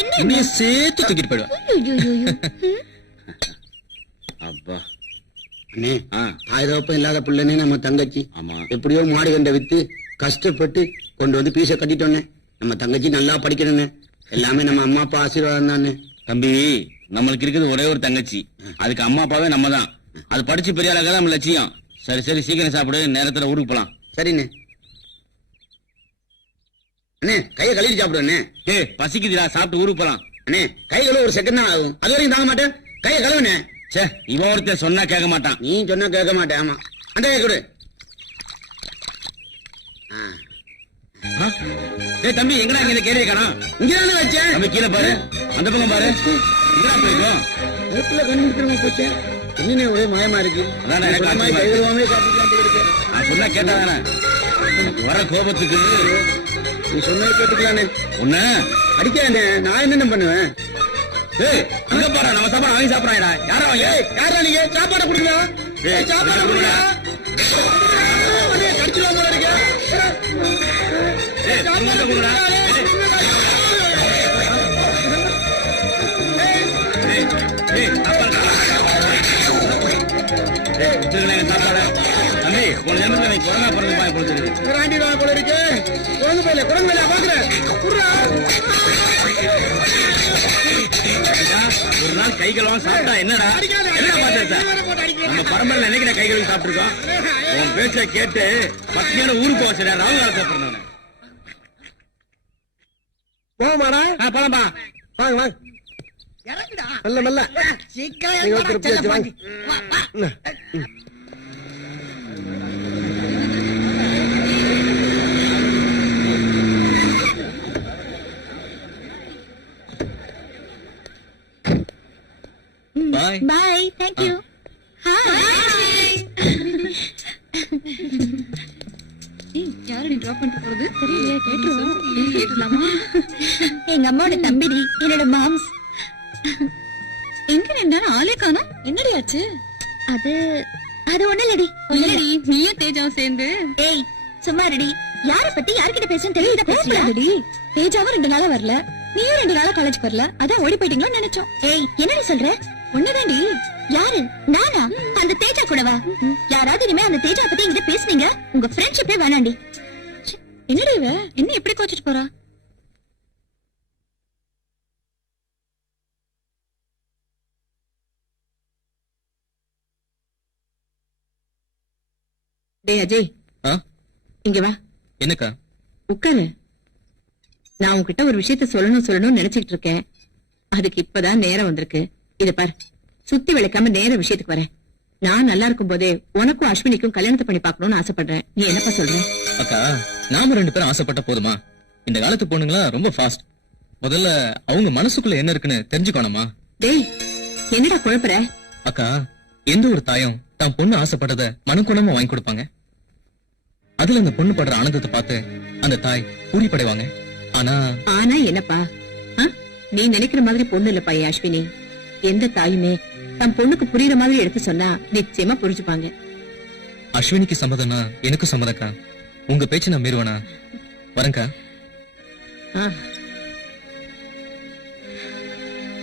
என்ன? என்னைய சேர்த்து தூக்கிட்டு போயிடுவேன். ஐயையோயோ. அப்பா அண்ணே, ஆயிரம் இல்லாத பிள்ளைனே நம்ம தங்கச்சி. ஆமா, எப்படியோ மாடு கண்டை வித்து கஷ்டப்பட்டு கொண்டு வந்து பீஸ கட்டிட்டோன்னே. நம்ம தங்கச்சி நல்லா படிக்கணும்னு எல்லாமே நம்ம அம்மா அப்பா ஆசீர்வாதம் தானே. தம்பி, நம்மளுக்கு இருக்குது ஒரே ஒரு தங்கச்சி, அதுக்கு அம்மா அப்பாவே நம்ம தான். அது படிச்சு பெரிய ஆளாக நம்ம லட்சியம். சரி சரி, சீக்கிரம் சாப்பிடு, நேரத்துல ஊருக்கு போலாம். சரிண்ணே. அண்ணே, கையை கழுவி சாப்பிடுண்ணே. ஏய், பசிக்குதுடா, சாப்பிட்டு ஊருக்கு போலாம். அண்ணே, கை கழுவ ஒரு செகண்ட் தான் ஆகும், அது வரைக்கும் தாங்க மாட்டேன். கையை கழுவுண்ணே. சே, இவன் ஒருத்தர் சொன்னா கேட்க மாட்டான். நீ சொன்னா கேட்க மாட்டேன். ஆமா, அந்த கை கொடு. ஏய் தம்பி, எங்கடா இந்த கேரிய காணோம்? இங்கதானே வச்சேன். தம்பி, கீழே பாரு, அந்த பக்கம் பாரு. எங்கடா போயிருக்கோம்? வீட்டுல கண்டுபிடிக்கிறவங்க போச்சு. என்னன்னே ஒரே மயமா இருக்கு. அதான் எனக்கு சொன்ன மாதிரி ஆச்சரியமா கை இருக்கு. கழுவாமே காட்டிக்கலாம் இருக்கு. நான் சொன்னா கேட்டா தானே? வர கோபத்துக்கு நீ சொன்னதை கேட்டுக்கலானே. ஒண்ணு அடிக்காதே, நான் என்னென்ன பண்ணுவேன்? ஏய், அங்க பாரு, நம்ம சாப்பாடு வாங்கி சாப்பிடறாங்கடா. யாரா வாங்க? யாரா நீங்க? சாப்பாடு கொடுங்க. ஏய், சாப்பாடு கொடுங்க. கடிச்சிருவாங்க போல இருக்கு. ஏய், சாப்பாடு கொடுடா. ஏய், ஏய், சாப்பாடு. ஏய், கொடுத்துருங்க எங்க சாப்பாடு. தம்பி, உங்க ஜென்மத்துல நீ குரங்கா பிறந்து பாய் கொடுத்துருக்கு. ராண்டிவா போல இருக்கு. குழந்தை பையில பாக்குறேன். ஒரு நாள் கை கழுவாம சாப்பிட்டா என்னடா? என்ன பாத்தா நம்ம பரம்பரையில என்னைக்கு கை கழுவி சாப்பிட்டுருக்கோம்? உன் பேச்ச கேட்டு பத்தியான ஊருக்கு வச்சுடா. ராகுல் காலத்தை பிறந்தவன. போமாடா. போலாம்பா. வாங்க வாங்க. மெல்ல மெல்ல. நீங்க ஒரு திருப்பி வச்சு வாங்க. பாய். பாய், thank you. Hi. Yaaradi drop பண்ணிட்டு போறது? தெரியலையே, கேட்டுலாமா? எங்க அம்மாவோட தம்பிடி, என்னோட மாம்ஸ். எங்க ரெண்டாலும் ஆளே காணோம். என்னடி ஆச்சு? அது அது ஒண்ணு இல்லடி. நீயே தேஜாவும் சேர்ந்து. ஏய், சும்மா இருடி. யார பத்தி யார்கிட்ட பேசுன்னு தெரியுதா? பேசுறடி. தேஜாவும் 2 நாளா வரல, நீயும் 2 நாளா காலேஜ் வரல. அதான் ஓடி போயிட்டீங்களோ நினைச்சோம். ஏய், என்னடி சொல்ற? ஒண்ணுதாண்டி. யாரு? நானா? அந்த தேஜா கூடவா? யாராவது இனிமே அந்த தேஜா பத்தி என்கிட்ட பேசுனீங்க, உங்க ஃப்ரெண்ட்ஷிப்பே வேணாண்டி. என்னடா இவ என்ன எப்படி கோச்சிட்டு போறா? டேய் அஜய், ஆ? இங்க வா, என்னக்கா? உட்காரு. நான் உன்கிட்ட ஒரு விஷயத்த சொல்லணும்னு நினைச்சுக்கிட்டு இருக்கேன். அதுக்கு இப்பதான் நேரம் வந்திருக்கு. இத பாரு, சுத்தி விளக்காம நேர விஷயத்துக்கு வரேன். நான் நல்லா இருக்கும் போதே உனக்கும் அஸ்வினிக்கும் கல்யாணத்தை பண்ணி பார்க்கணும்னு ஆசைப்படுறேன். நீ என்னப்பா சொல்ற? அக்கா, நாம 2 பேரும் ஆசைப்பட்ட போதுமா? இந்த காலத்து பொண்ணுங்களா ரொம்ப ஃபாஸ்ட். முதல்ல அவங்க மனசுக்குள்ள என்ன இருக்குன்னு தெரிஞ்சுக்கணுமா? டேய், என்னடா குழப்பற? அக்கா, எந்த ஒரு தாயும் தான் பொண்ணு ஆசைப்பட்டத மனக்குணமா வாங்கி கொடுப்பாங்க. அதுல அந்த பொண்ணு படுற ஆனந்தத்தை பார்த்து அந்த தாய் பூரிப்படைவாங்க. ஆனா ஆனா என்னப்பா? ஆ? நீ நினைக்கிற மாதிரி பொண்ணு இல்லப்பா என் அஸ்வினி. எந்த தாயுமே தன் பொண்ணுக்கு புரியுற மாதிரி எடுத்து சொன்னா நிச்சயமா புரிஞ்சுப்பாங்க. அஸ்வினிக்கு சம்மதம்னா எனக்கு சம்மதக்கா. உங்க பேச்சு நான் மீறுவனா? வரேன்க்கா. ஆ.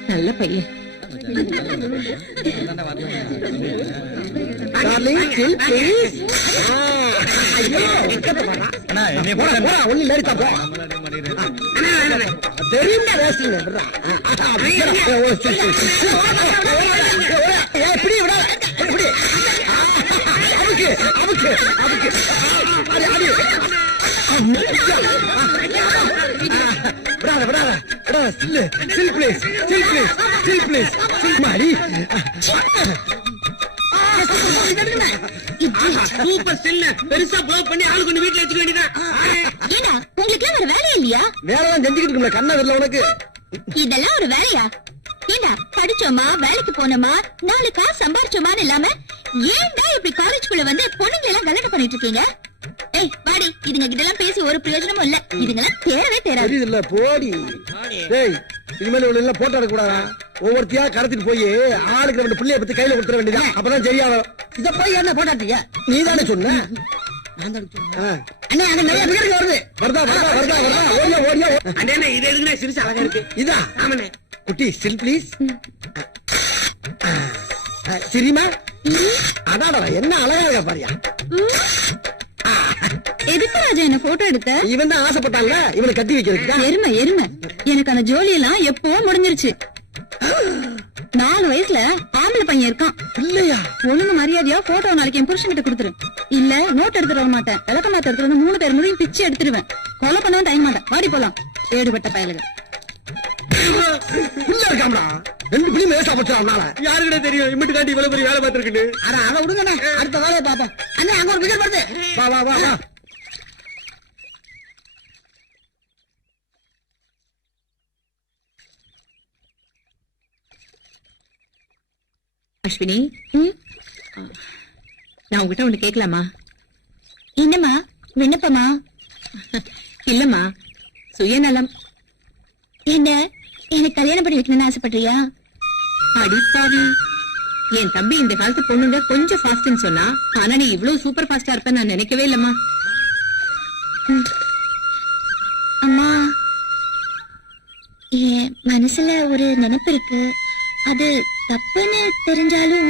நல்ல பையன். Darling, chill, please. அண்ணா என்னைய போடா, போடா. போடா, ஒண்ணு லேடிக்கா போ. தெரியும்டா racing, விட்றா. ஓ, சரி, சரி. இப்படி விடாத, இப்படி. அமுக்கு, அமுக்கு, அமுக்கு. அடி, அடி. விடாத, விடாத, விடாத. Chill, chill, please, chill, please, chill, please. Chill, மாடி. சூப்பர் ஸ்டில் பெருசா ப்ளோ பண்ணி ஆளு கொண்டு வீட்ல வச்சுக்க வேண்டியதான். ஏடா உங்களுக்கு வேற வேலை இல்லையா? வேலைதான் செஞ்சுக்கிட்டு இருக்கல, கண்ணா வரல உனக்கு. இதெல்லாம் ஒரு வேலையா? ஏண்டா படிச்சோமா வேலைக்கு போனோமா 4 காசு சம்பாரிச்சோமான்னு இல்லாம ஏன்டா இப்படி காலேஜ்குள்ள வந்து பொண்ணுங்களை எல்லாம் கலெக்ட் பண்ணிட்டு இருக்கீங்க? ஏய் வாடி, இதுங்க கிட்ட எல்லாம் பேசி ஒரு பிரயோஜனமும் இல்ல. இதுங்கெல்லாம் தேரவே தேராது. தெரியுது இல்ல, போடி. டேய், இனிமேல் இவ்வளவு எல்லாம் போட்டோ எடுக்க கூடாதா? ஒவ்வொருத்தியா கடத்திட்டு போய் ஆளுக்கு 2 பிள்ளைய பத்தி கையில கொடுத்துட வேண்டியதா? அப்பதான் சரியாகும். இத போய் என்ன போட்டாட்டீங்க? நீ தானே சொன்ன. அண்ணா, அங்க நிறைய பேர் வருது. வருதா, வருதா, வருதா, வருதா. ஓடியா, ஓடியா. அண்ணே இது எதுக்குனே சிரிச்சு அழகா இருக்கு. இதா ஆமாண்ணே. குட்டி, ஸ்டில் ப்ளீஸ். சரிமா? அடாடா, என்ன அழகா இருக்கா பாரியா. எதுக்கு ராஜா என்ன போட்டோ எடுத்த? இவன் தான் ஆசைப்பட்டான்ல, இவனை கட்டி வைக்கிறதுக்கு. எருமை எருமை, எனக்கு அந்த ஜோலி எல்லாம் எப்போ முடிஞ்சிருச்சு. 4 வயசுல ஆம்பளை பையன் இருக்கான். இல்லையா? ஒழுங்கு மரியாதையா போட்டோ நாளைக்கு என் புருஷன் கிட்ட கொடுத்துரு. இல்ல நோட் எடுத்துட்டு வர மாட்டேன். விளக்க மாத்த எடுத்துட்டு வந்து 3 பேர் முடியும் பிச்சு எடுத்துருவேன். கொலை பண்ணவும் தயங்க மாட்டேன். வாடி போலாம். ஏடுபட்ட பயலுங்க. உள்ள இருக்காம்டா. 2 பிள்ளைங்க வேஸ்டா போச்சுறானால. யாருக்கிட்ட தெரியும் இம்மிட்டு காட்டி இவ்வளவு பெரிய வேலை பார்த்திருக்குன்னு? அட அத விடுங்கண்ணே, அடுத்த வேலையை பாப்போம். அண்ணே, அங்க ஒரு பிகர் வருது. வா, வா, வா, வா. அஸ்வினி, நான் உங்ககிட்ட ஒண்ணு கேட்கலாமா? என்னம்மா விண்ணப்பமா? இல்லம்மா, சுயநலம். என்ன எனக்கு கல்யாணம் பண்ணி வைக்கணும்னு ஆசைப்படுறியா? அடிப்பாவி, என் தம்பி இந்த காலத்து பொண்ணுங்க கொஞ்சம் ஃபாஸ்ட்னு சொன்னா, ஆனா நீ இவ்வளவு சூப்பர் ஃபாஸ்டா இருப்ப நான் நினைக்கவே இல்லம்மா. அம்மா, என் மனசுல ஒரு நினைப்பு இருக்கு. அது தப்புன்னு தெரிஞ்சாலும்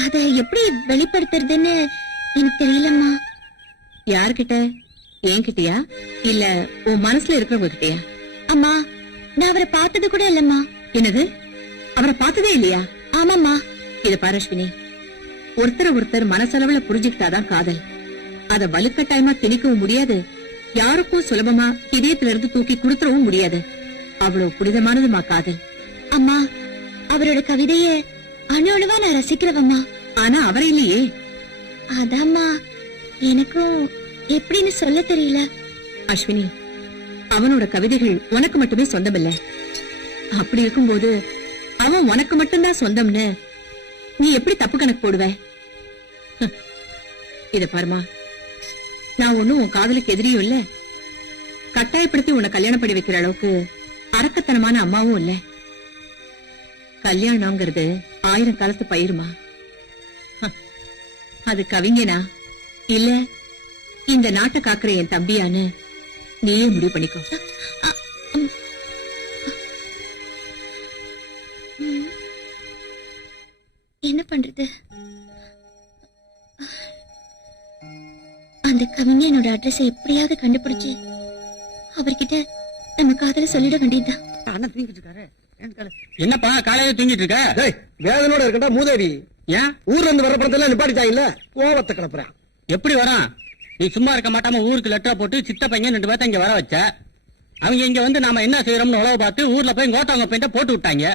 அத எப்படி வெளிப்படுத்துறதுன்னு எனக்கு தெரியலம்மா. யாருகிட்ட? என்கிட்டயா இல்ல உன் மனசுல இருக்கிறவங்க கிட்டயா? அம்மா, நான் அவரை பார்த்தது கூட இல்லம்மா. என்னது, அவரை பார்த்ததே இல்லையா? ஆமாம்மா. இத பாரு அஸ்வினி, ஒருத்தர் மனசளவுல புரிஞ்சுக்கிட்டாதான் காதல். அத வலுக்கட்டாயமா திணிக்கவும் முடியாது, யாருக்கும் சுலபமா இதயத்துல இருந்து தூக்கி கொடுத்துடவும் முடியாது. அவ்வளவு புனிதமானதுமா காதல். அம்மா, அவரோட கவிதைய அணு அணுவா நான் ரசிக்கிறவம்மா. ஆனா அவரை இல்லையே. அதாம்மா எனக்கும் எப்படின்னு சொல்ல தெரியல. அஸ்வினி, அவனோட கவிதைகள் உனக்கு மட்டுமே சொந்தமில்ல. அப்படி இருக்கும்போது அவன் உனக்கு மட்டும்தான் சொந்தம்னு நீ எப்படி தப்பு கணக்கு போடுவ? இத பாருமா, நான் ஒண்ணும் உன் காதலுக்கு எதிரியும் இல்ல, கட்டாயப்படுத்தி உன்னை கல்யாணம் பண்ணி வைக்கிற அளவுக்கு அரக்கத்தனமான அம்மாவும் இல்ல. கல்யாணம்ங்கிறது 1000 காலத்து பயிருமா. அது கவிஞனா இல்ல இந்த நாட்டை காக்குற என் தம்பியான்னு நீயே முடிவு பண்ணிக்கோ. என்ன பண்றது? அந்த கவிஞனோட அட்ரஸ் எப்படியாவது கண்டுபிடிச்சு அவர்கிட்ட நம்ம காதல சொல்லிட வேண்டியதுதான். அண்ணன் தூங்கிட்டு இருக்காரு. என்னப்பா காலையில தூங்கிட்டு இருக்க? டேய், வேதனோட இருக்கட்டா மூதேவி. ஏன் ஊர்ல இருந்து வர படத்துல நிப்பாட்டிட்டாங்கல்ல, கோவத்தை கிளப்புறேன். எப்படி வரான்? நீ சும்மா இருக்க மாட்டாம ஊருக்கு லெட்டர் போட்டு சித்த பையன் 2 பேர்த்த இங்க வர வச்ச. அவங்க இங்க வந்து நாம என்ன செய்யறோம்னு உழவு பார்த்து ஊர்ல போய் கோட்டாங்க போயிட்ட போட்டு விட்டாங்க.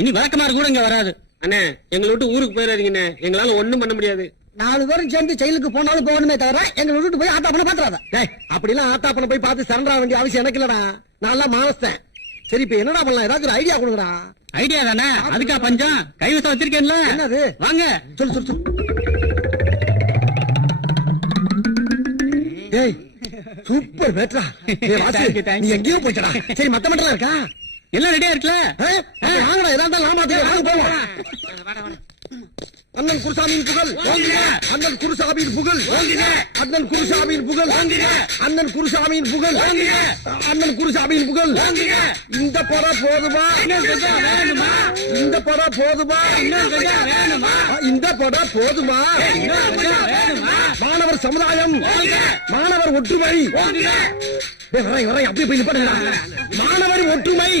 இனி விளக்கமாறு கூட இங்க வராது. அண்ணே, எங்களை விட்டு ஊருக்கு போயிடாதீங்கண்ணே. எங்களால ஒண்ணும் பண்ண முடியாது. 4 பேரும் சேர்ந்து செயலுக்கு போனாலும் போகணுமே தவிர எங்களை விட்டு போய் ஆத்தாப்பன பாத்துறாத. டேய், அப்படிலாம் ஆத்தாப்பன போய் பார்த்து சரண்டா வேண்டிய அவசியம் எனக்கு இல்லடா. நான் மானஸ்தேன். சரி, இப்ப என்னடா பண்ணலாம்? ஏதாவது ஒரு ஐடியா கொடுங்கடா. ஐடியா தானே, அதுக்கா பஞ்சம்? கைவசம் வச்சிருக்கேன்ல. என்னது? வாங்க சொல்லு சொல்லு சொல்லு. டேய், சூப்பர் மேட்ரா. டேய் வாசு, நீ எங்கேயோ போயிட்டடா. சரி, மத்த மேட்டரா இருக்கா? எல்லாம் ரெடியா இருக்குல்ல? வாங்கடா, ஏதா இருந்தாலும் நாம வாங்க போவோம். அண்ணன் குருசாமியின் புகழ், அண்ணன் குருசாமியின் புகழ், அண்ணன் குருசாமியின் புகழ், அண்ணன் குருசாமியின் புகழ், அண்ணன் குருசாமியின் புகழ். இந்த படம் போதுமா? இந்த படம் போதுமா? இந்த படம் போதுமா? மாணவர் சமுதாயம், மாணவர் ஒற்றுமை. அப்படியே போய் நிப்பாட்டுங்க. மாணவரின் ஒற்றுமை,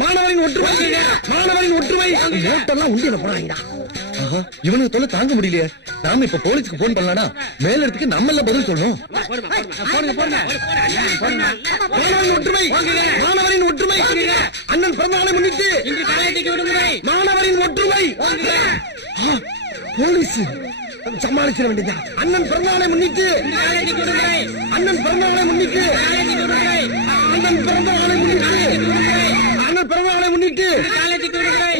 மாணவரின் ஒற்றுமை, மாணவரின் ஒற்றுமை. நோட்டெல்லாம் உண்டியில போறாங்க. இவனுக்கு தொல்லை தாங்க முடியலையே. நாம இப்ப போலீஸ்க்கு போன் பண்ணலாம்னா மேல இடத்துக்கு நம்ம எல்லாம் பதில் சொல்லணும். மாணவரின் ஒற்றுமை, மாணவரின் ஒற்றுமை. அண்ணன் பிறந்தநாளை முன்னிட்டு மாணவரின் ஒற்றுமை. போலீஸ் சமாளிச்சிட வேண்டியதா. அண்ணன் பிறந்தநாளை முன்னிட்டு, அண்ணன் பிறந்தநாளை முன்னிட்டு, அண்ணன் பிறந்தநாளை முன்னிட்டு, அண்ணன் பிறந்தநாளை முன்னிட்டு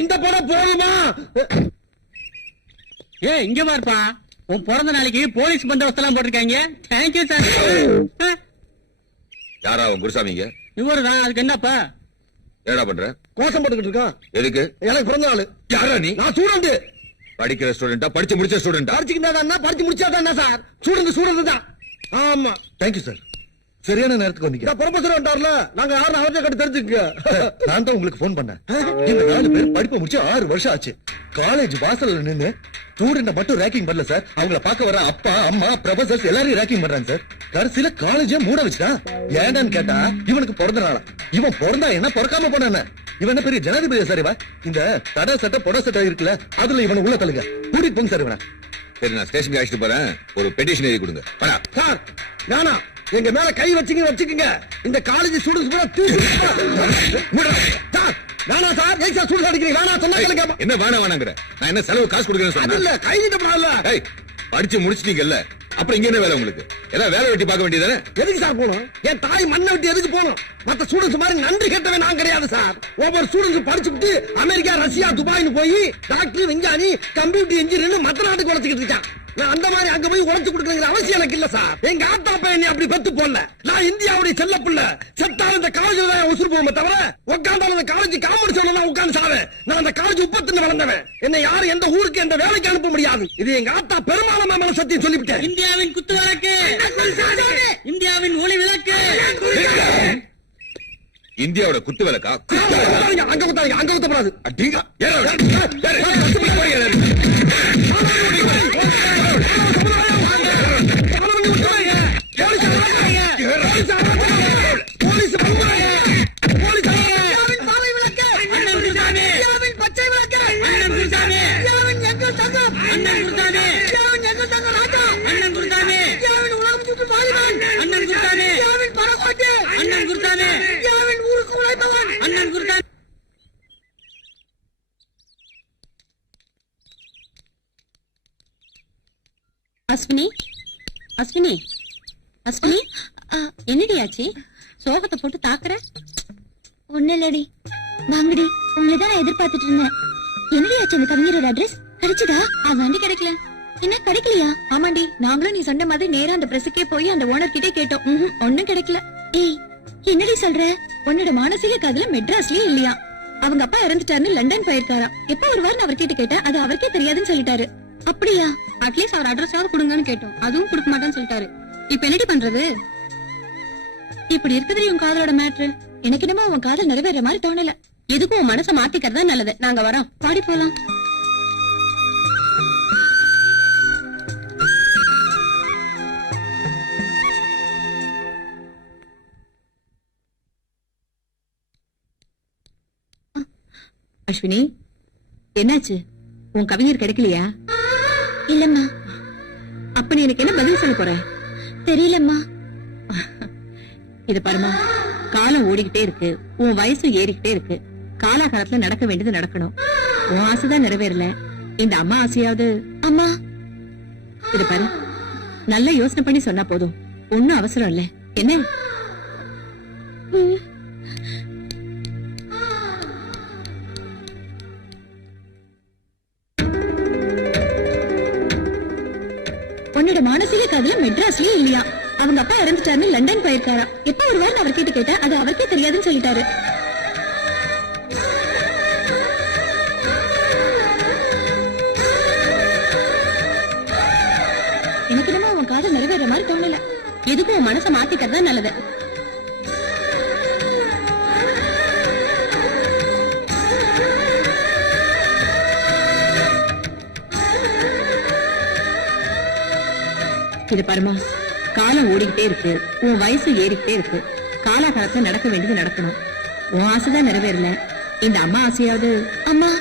இந்த படம் போதுமா? இங்க பாருப்பா, உன் பிறந்த நாளைக்கு போலீஸ் பந்தோபஸ்து எல்லாம் போட்டிருக்காங்க. Thank you sir. யாரா உன் குருசாமிங்க? இவருதான். அதுக்கு என்னப்பா? என்னடா பண்ற? கோஷம் போட்டுக்கிட்டு இருக்கான். எதுக்கு? எனக்கு பிறந்த நாள். யாரா நீ? நான் ஸ்டூடெண்ட். படிக்கிற ஸ்டூடெண்டா? படிச்சு முடிச்ச ஸ்டூடெண்டா? படிச்சுக்கிட்டா படிச்சு முடிச்சாதான் என்ன சார்? ஸ்டூடெண்ட் தான். ஆமா, தேங்க்யூ சார். சரியான நேரத்துக்கு வந்தீங்க. ப்ரொஃபசர் வந்தார்ல, நாங்க யாரும் அவர்கிட்ட கட்டு தெரிஞ்சுக்க. நான் தான் உங்களுக்கு போன் பண்ணேன். இந்த 4 பேர் படிப்பு முடிச்சு 6 வருஷம் ஆச்சு. காலேஜ் வாசல்ல நின்னு ஸ்டூடெண்ட மட்டும் ரேக்கிங் பண்ணல சார். அவங்கள பார்க்க வர அப்பா அம்மா ப்ரொஃபசர்ஸ் எல்லாரையும் ரேக்கிங் பண்றாங்க சார். கடைசியில காலேஜே மூட வச்சுட்டான். ஏண்டான்னு கேட்டா இவனுக்கு பிறந்த நாளா. இவன் பிறந்தா என்ன, பிறக்காம போன இவன் என்ன பெரிய ஜனாதிபதி சார்? இவன் இந்த தடை சட்டை பொட சட்டை இருக்குல்ல, அதுல இவனை உள்ள தள்ளுங்க. கூட்டிட்டு போங்க சார் இவனை. சரி, நான் ஸ்டேஷனுக்கு அழைச்சிட்டு போறேன். ஒரு பெட்டிஷன் எழுதி கொடுங்க. சார், நானா எங்க மேல கை வச்சுக்கீங்க. இந்த காலேஜ் ஸ்டூடெண்ட்ஸ் சார், வேணா சார். ஏன் சார் ஸ்டூடெண்ட் அடிக்கிறீங்க? வேணா சொன்னா கேளுங்க. என்ன வேணாங்கிற? நான் என்ன செலவு காசு கொடுக்கறேன்னு அது சொன்னேன். இல்ல, கை நீட்ட போறல. படிச்சு முடிச்சிட்டீங்கல்ல, அப்புறம் இங்க என்ன வேலை உங்களுக்கு? ஏதாவது வேலை வெட்டி பார்க்க வேண்டியதானே? எதுக்கு சார் போகணும்? என் தாய் மண்ணை விட்டு எதுக்கு போகணும்? மத்த ஸ்டூடெண்ட்ஸ் மாதிரி நன்றி கேட்டவன் நான் கிடையாது சார். ஒவ்வொரு ஸ்டூடெண்ட்ஸ் படிச்சுட்டு அமெரிக்கா, ரஷ்யா, துபாய்னு போய் டாக்டர், விஞ்ஞானி, கம்ப்யூட்டர் இன்ஜினியர் மத்த நாட்டுக்கு வளர்த்துக்கிட்டு இருக்கான். நான் அந்த மாதிரி அங்க போய் உழைச்சு கொடுக்கணுங்கிற அவசியம் எனக்கு இல்ல சார். எங்க ஆத்தா பையன் அப்படி பெத்து போடல. நான் இந்தியாவுடைய செல்ல பிள்ளை. செத்தாலும் இந்த காலேஜ்ல தான் உசுறு போகுமே தவிர உட்காந்தாலும் இந்த காலேஜ் காமெடி சொல்லலாம் உட்காந்து சாவே. நான் அந்த காலேஜ் உப்பத்துல வளர்ந்தவன். என்ன யாரும் எந்த ஊருக்கு எந்த வேலைக்கு அனுப்ப முடியாது. இது எங்க ஆத்தா பெருமாளமா மேல சத்தியம் சொல்லிவிட்டேன். இந்தியாவின் குத்து விளக்கு, இந்தியாவின் ஒளி விளக்கு. இந்தியாவோட குத்து விளக்கா? அங்க குத்தாங்க, அங்க குத்தப்படாது. அஸ்வினி, அஸ்வினி, அஸ்வினி, என்னடி ஆச்சு? சோகத்தை போட்டு தாக்குற? ஒண்ணு இல்லடி. வாங்கடி, உங்களை தான் நான் எதிர்பார்த்துட்டு இருந்தேன். என்னடி ஆச்சு? அந்த கவிஞரோட அட்ரஸ் கிடைச்சதா? அவன் கிடைக்கல. என்ன கிடைக்கலையா? ஆமாண்டி, நாங்களும் நீ சொன்ன மாதிரி நேரா அந்த பிரஸுக்கே போய் அந்த ஓனர் கிட்டே கேட்டோம். ஒண்ணும் கிடைக்கல. ஏய், என்னடி சொல்ற? உன்னோட மானசீக காதல மெட்ராஸ்லயே இல்லையா? அவங்க அப்பா இறந்துட்டாருன்னு லண்டன் போயிருக்காரா. எப்ப வருவார்னு அவர்கிட்ட கேட்டேன். அது அவருக்கே தெரியாதுன்னு சொல்லிட்டாரு. அப்படியா? அட்லீஸ்ட் அவர் அட்ரஸாவது கொடுங்கன்னு கேட்டோம். அதுவும் கொடுக்க மாட்டேன்னு சொல்லிட்டாரு. இப்ப என்னடி பண்றது? இப்படி இருக்குதுடி உன் காதலோட மேட்ரு. எனக்கு என்னமோ உன் காதல் நிறைவேற மாதிரி தோணல. எதுக்கும் உன் மனசை மாத்திக்கிறதா நல்லது. நாங்க வரோம், பாடி போலாம். அஸ்வினி, என்னாச்சு? உன் கவிஞர் கிடைக்கலையா? இல்லம்மா. அப்ப நீ எனக்கு என்ன பதில் சொல்ல போற? தெரியலம்மா. இது பாருமா, காலம் ஓடிக்கிட்டே இருக்கு, உன் வயசு ஏறிக்கிட்டே இருக்கு. காலாகாலத்துல நடக்க வேண்டியது நடக்கணும். உன் ஆசைதான் நிறைவேறல, இந்த அம்மா ஆசையாவது. அம்மா, இது பாரு, நல்ல யோசனை பண்ணி சொன்னா போதும், ஒண்ணும் அவசரம் இல்ல. என்ன? உன்னோட மானசீக காதல மெட்ராஸ்லயே இல்லையா? அவங்க அப்பா இறந்துட்டாருன்னு லண்டன் போயிருக்காரா. எப்ப வருவாருன்னு அவர்கிட்ட கேட்டா அது அவருக்கே தெரியாதுன்னு சொல்லிட்டாரு. எனக்கு என்னமோ அவன் காதல் நிறைவேற மாதிரி தோணல. எதுக்கும் உன் மனசை மாத்திக்கிறது தான் நல்லது. இது பாருமா, காலம் ஓடிக்கிட்டே இருக்கு, உன் வயசு ஏறிக்கிட்டே இருக்கு. காலாகாலத்துல நடக்க வேண்டியது நடக்கணும். உன் ஆசைதான் நிறைவேறல, இந்த அம்மா ஆசையாவது. அம்மா,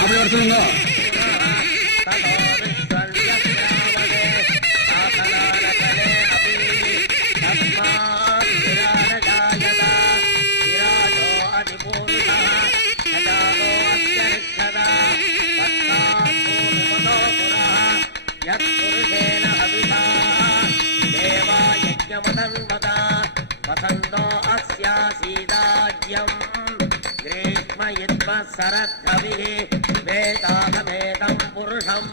அப்படி வர சொல்லுங்க. வேதாகமேதம் புருஷம்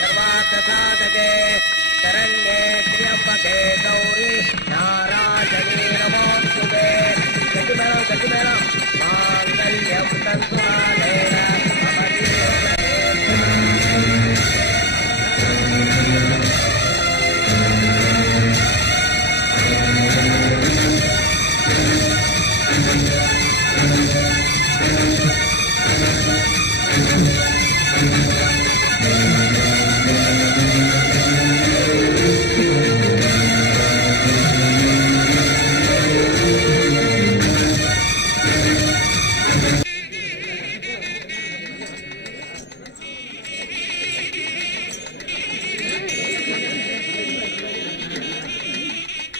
सर्वार्थसाधके शरण्ये त्र्यम्बके गौरी नारायणी नमोस्तुते गतिमेलं माङ्गल्यं तन्तुहालेन मम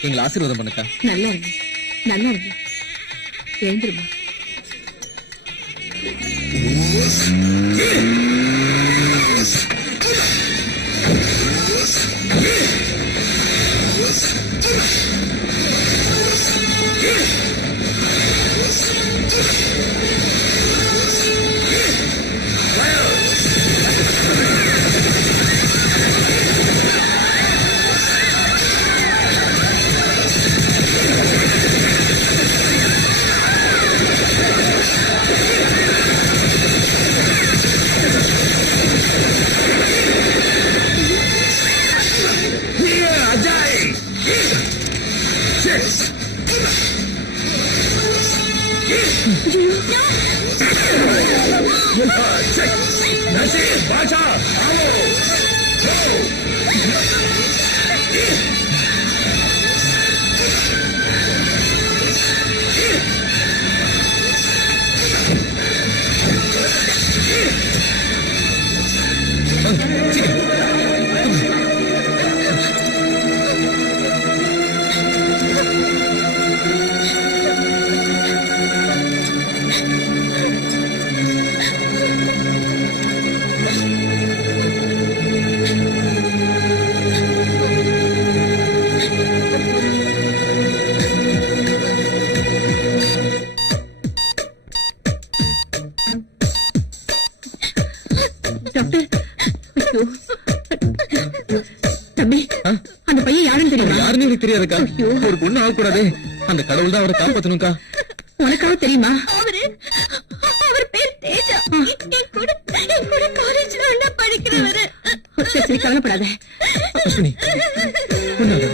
எங்களை ஆசீர்வாதம் பண்ணுக்கா. நல்லா இருக்கு, நல்லா இருக்கு. எழுந்துருமா. ஐயோ. தம்பி அந்த பையன் யாருன்னு தெரியுமா? யாருன்னு எனக்கு தெரியாதுக்கா. ஐயோ. ஒரு பொண்ணு ஆகக்கூடாது. அந்த கடவுள் தான் அவரை காப்பாத்தணும்க்கா. உனக்காக தெரியுமா? அவர் பேர் தேஜா. என் கூட காலேஜ்ல ஒண்ணா படிக்கிறவரு. சரி சரி கவலைப்படாத. அஸ்வினி ஒண்ணாத.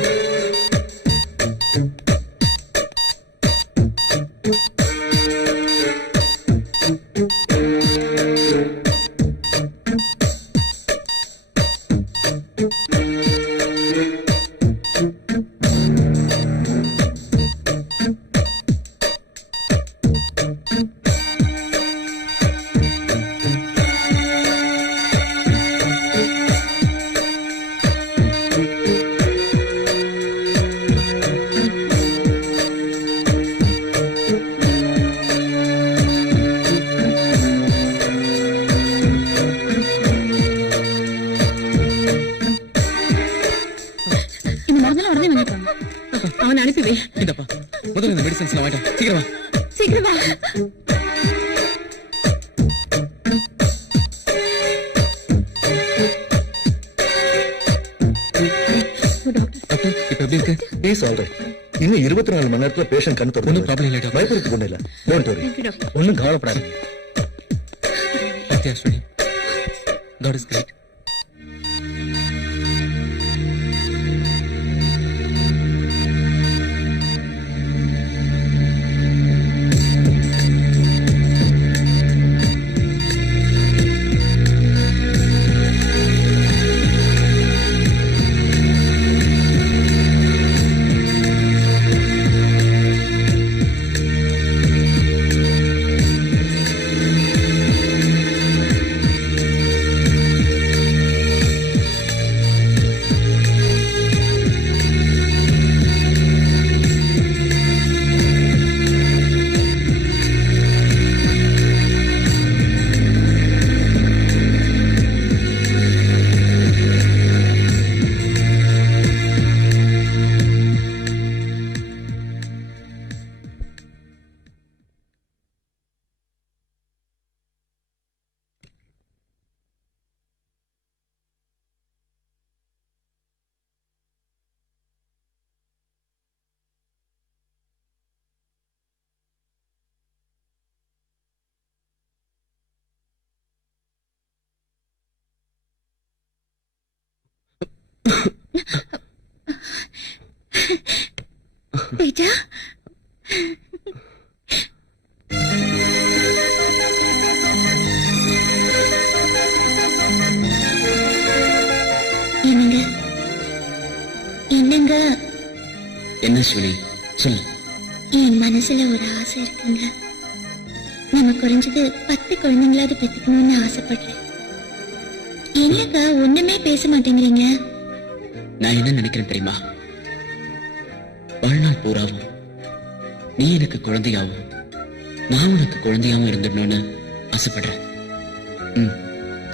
இந்த மருந்தெல்லாம் உடனே வாங்கிக்கோங்க. அவனை அனுப்பி வை. இந்தப்பா முதல்ல இந்த மெடிசன்ஸ் வாங்கிட்டேன். சீக்கிரமா. சீக்கிரம் வா. டாக்டர் இப்ப எப்படி இருக்கு? Is alright. இன்னும் 24 மணி நேரத்துல பேஷண்ட் கண் ஒன்றும் ப்ராப்ளம் இல்லை டாக்டர். பயப்படுறதுக்கு ஒண்ணு இல்ல. Don't worry. ஒண்ணும் கவலைப்படாதீங்க. Sathya Ashwini, God is great. Teja என்னங்க என்னங்க என்ன அஸ்வினி சொல்லு. என் மனசுல ஒரு ஆசை இருக்குங்க. நம்ம குறைஞ்சது 10 குழந்தைங்களாவது பெத்துக்கணும்னு ஆசைப்படுறேன். என்னங்க ஒண்ணுமே பேச மாட்டேங்கிறீங்க? நான் என்ன நினைக்கிறேன் தெரியுமா? வாழ்நாள் பூராவும் நீ எனக்கு குழந்தையாவும் நான் உனக்கு குழந்தையாவும் இருந்துடணும்னு ஆசைப்படுறேன்.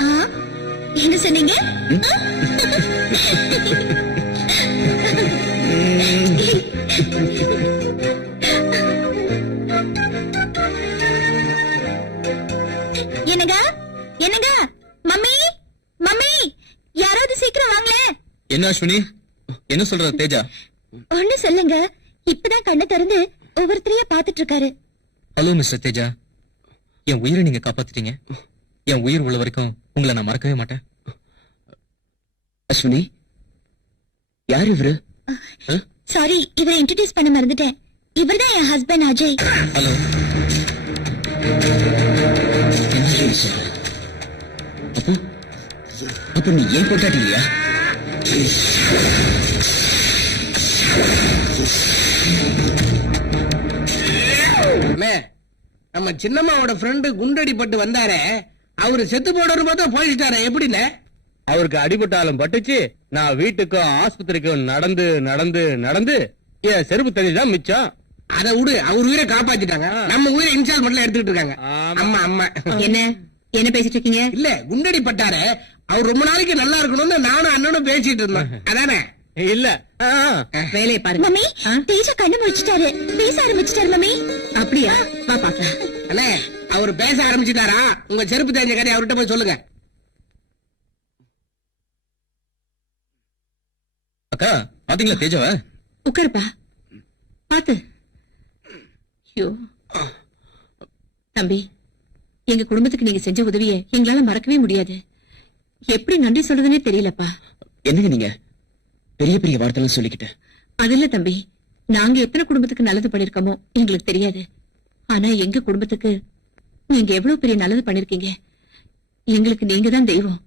ஆ, என்ன சொன்னீங்க? என்னங்க என்னங்க மம்மி மம்மி யாராவது சீக்கிரம் வாங்களே. என்ன அஸ்வினி, என்ன சொல்ற தேஜா? ஒண்ணு சொல்லுங்க. இப்பதான் கண்ணை திறந்து ஒவ்வொருத்தரையா பாத்துட்டு இருக்காரு. ஹலோ மிஸ்டர் தேஜா, என் உயிரை நீங்க காப்பாத்திட்டீங்க. என் உயிர் உள்ள வரைக்கும் உங்களை நான் மறக்கவே மாட்டேன். அஸ்வினி, யார் இவரு? சாரி, இவரை இன்ட்ரோடியூஸ் பண்ண மறந்துட்டேன். இவர்தான் என் ஹஸ்பண்ட் அஜய். ஹலோ. என்ன சொல்ற? அப்ப நீ ஏன் கொண்டாடி இல்லையா? நம்ம சின்னம்மாவோட ஃப்ரெண்டு குண்டடிப்பட்டு வந்தாரே, அவரு செத்து போடுற போது போயிட்டாரே, எப்படின்னு? அவருக்கு அடிபட்டாலும் பட்டுச்சு. நான் வீட்டுக்கும் ஆஸ்பத்திரிக்கும் நடந்து நடந்து நடந்து என் செருப்பு தெரிஞ்சுதான் மிச்சம். அதை விடு, அவர் உயிரை காப்பாத்திட்டாங்க. நம்ம உயிரை இன்ஸ்டால்மெண்ட்ல எடுத்துக்கிட்டு இருக்காங்க. அம்மா அம்மா என்ன என்ன பேசிட்டு இருக்கீங்க? இல்ல, குண்டடிப்பட்டாரு. அவர் ரொம்ப நாளைக்கு நல்லா இருக்கணும்னு நானும் அண்ணனும் பேசிட்டு இருந்தோம். அதானே? இல்ல வேலையை பாருங்க. மம்மி, தேஜா கண்ணு முடிச்சிட்டாரு, பேச ஆரம்பிச்சிட்டாரு. மம்மி, அப்படியா? வா பாக்கலாம். அண்ணே, அவர் பேச ஆரம்பிச்சுட்டாரா? உங்க செருப்பு தெரிஞ்ச கதை அவர்கிட்ட போய் சொல்லுங்க. அக்கா பாத்தீங்களா தேஜாவ? உட்காருப்பா பாத்து. ஐயோ தம்பி, எங்க குடும்பத்துக்கு நீங்க செஞ்ச உதவியை எங்களால மறக்கவே முடியாது. எப்படி நன்றி சொல்றதுன்னே தெரியலப்பா. என்னங்க நீங்க பெரிய பெரிய வார்த்தைலாம் சொல்லிக்கிட்டு? அது இல்ல தம்பி, நாங்க எத்தனை குடும்பத்துக்கு நல்லது பண்ணிருக்கோமோ எங்களுக்கு தெரியாது. ஆனா எங்க குடும்பத்துக்கு நீங்க எவ்வளவு பெரிய நல்லது பண்ணிருக்கீங்க. எங்களுக்கு நீங்க தான் தெய்வம்.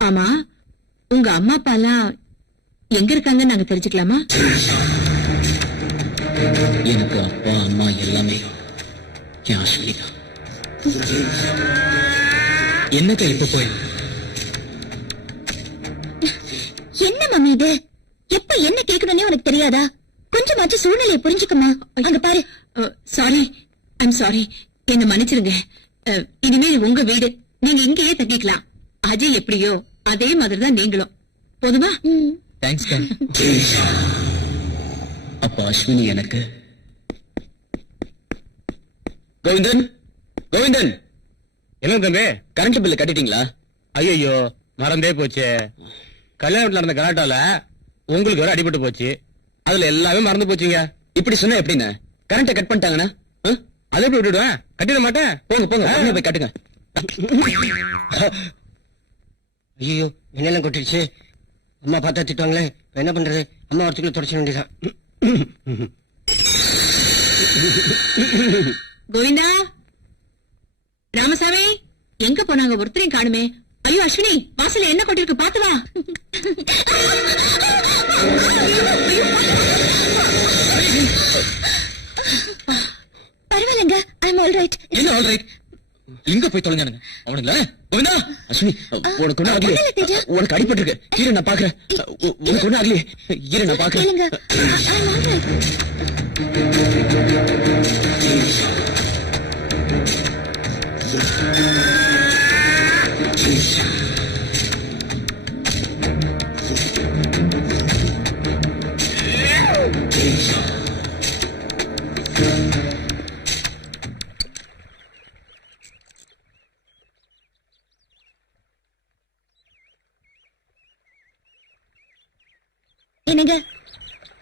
ஆமா, உங்க அம்மா அப்பா எல்லாம் எங்க இருக்காங்கன்னு நாங்க தெரிஞ்சுக்கலாமா? எனக்கு அப்பா அம்மா எல்லாமே என் அஸ்வினி தான். என்னக்கா இப்ப போய் என்ன மம்மி இது? எப்ப என்ன கேட்கணும்னே உனக்கு தெரியாதா? கொஞ்சமாச்சும் சூழ்நிலையை புரிஞ்சுக்கமா. அங்க பாரு. சாரி, ஐம் சாரி, என்ன மன்னிச்சிருங்க. இனிமே இது உங்க வீடு, நீங்க இங்கேயே தங்கிக்கலாம். அஜய் எப்படியோ அதே மாதிரிதான் நீங்களும். போதுமா? தேங்க்ஸ்க்கா. அப்ப அஸ்வினி எனக்கு. கோவிந்தன், கோவிந்தன், என்ன தம்பி? கரண்ட் பில்லு கட்டிட்டீங்களா? ஐயோ மறந்தே போச்சு. கல்யாணத்துல நடந்த கலாட்டால உங்களுக்கு வேற அடிபட்டு போச்சு. அதுல எல்லாமே மறந்து போச்சுங்க. இப்படி சொன்னா எப்படின்னு? கரண்ட கட் பண்ணிட்டாங்கன்னா அதை எப்படி விட்டுடுவேன்? கட்டிட மாட்டேன். போங்க போங்க, உடனே போய் கட்டுங்க. ஐயோ என்னெல்லாம் கொட்டிடுச்சு. அம்மா பார்த்தா திட்டுவாங்களே, இப்ப என்ன பண்றது? அம்மா ஒருத்துக்குள்ள தொடச்சிட வேண்டியதான். கோவிந்தா, ராமசாமி, எங்க போனாங்க? ஒருத்தரையும் காணுமே. ஐயோ அஸ்வினி, வாசல்ல என்ன கொட்டிருக்கு பாத்து வா. பரவாயில்லங்க, ஐம் ஆல் ரைட். என்ன ஆல் ரைட்? இங்க போய் தொலைஞ்சானுங்க அவனுங்களா? கோவிந்தா, அஸ்வினி, உனக்கு ஒண்ணு ஆகலையே? ஒண்ணும் இல்ல தேஜா. உனக்கு அடிபட்டு இருக்கு. இரு நான் பாக்குறேன். உனக்கு ஒண்ணு ஆகலையே? இரு நான் பாக்குறேன். கேளுங்க, ஐம் ஆல் ரைட். என்னங்க,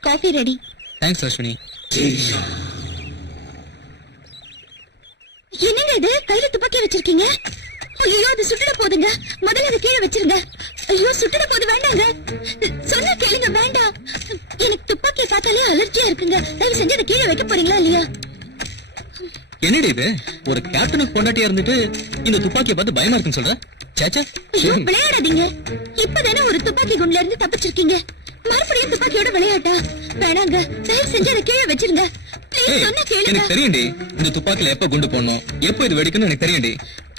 காஃபி ரெடி. தேங்க்ஸ் அஸ்வினி. என்னங்க இது, கையில துப்பாக்கி வச்சிருக்கீங்க? ஐயோ அது சுட்டுட போதுங்க. முதல்ல அதை கீழே வச்சிருங்க. ஐயோ சுட்டுட போது, வேண்டாங்க. சொன்னா கேளுங்க, வேண்டாம். எனக்கு துப்பாக்கி பார்த்தாலே அலர்ஜியா இருக்குங்க. தயவு செஞ்சு அதை கீழே வைக்க போறீங்களா இல்லையா? என்னடி இது? ஒரு கேப்டனுக்கு பொண்டாட்டியா இருந்துட்டு இந்த துப்பாக்கியை பார்த்து பயமா இருக்குன்னு சொல்ற? சேச்சா, ஐயோ விளையாடாதீங்க. இப்பதானே ஒரு துப்பாக்கி குண்டுல இருந்து தப்பிச்சிருக்கீங்க. மறுபடியும் துப்பாக்கியோட விளையாட்டா? வேணாங்க, தயவு செஞ்சு அதை கீழே வச்சிருங்க. ப்ளீஸ் சொன்னா கேளுங்க. எனக்கு தெரியும்டி இந்த துப்பாக்கில எப்ப குண்டு போடணும், எப்ப இது வெடிக்கணும் எனக்கு தெரியும்டி.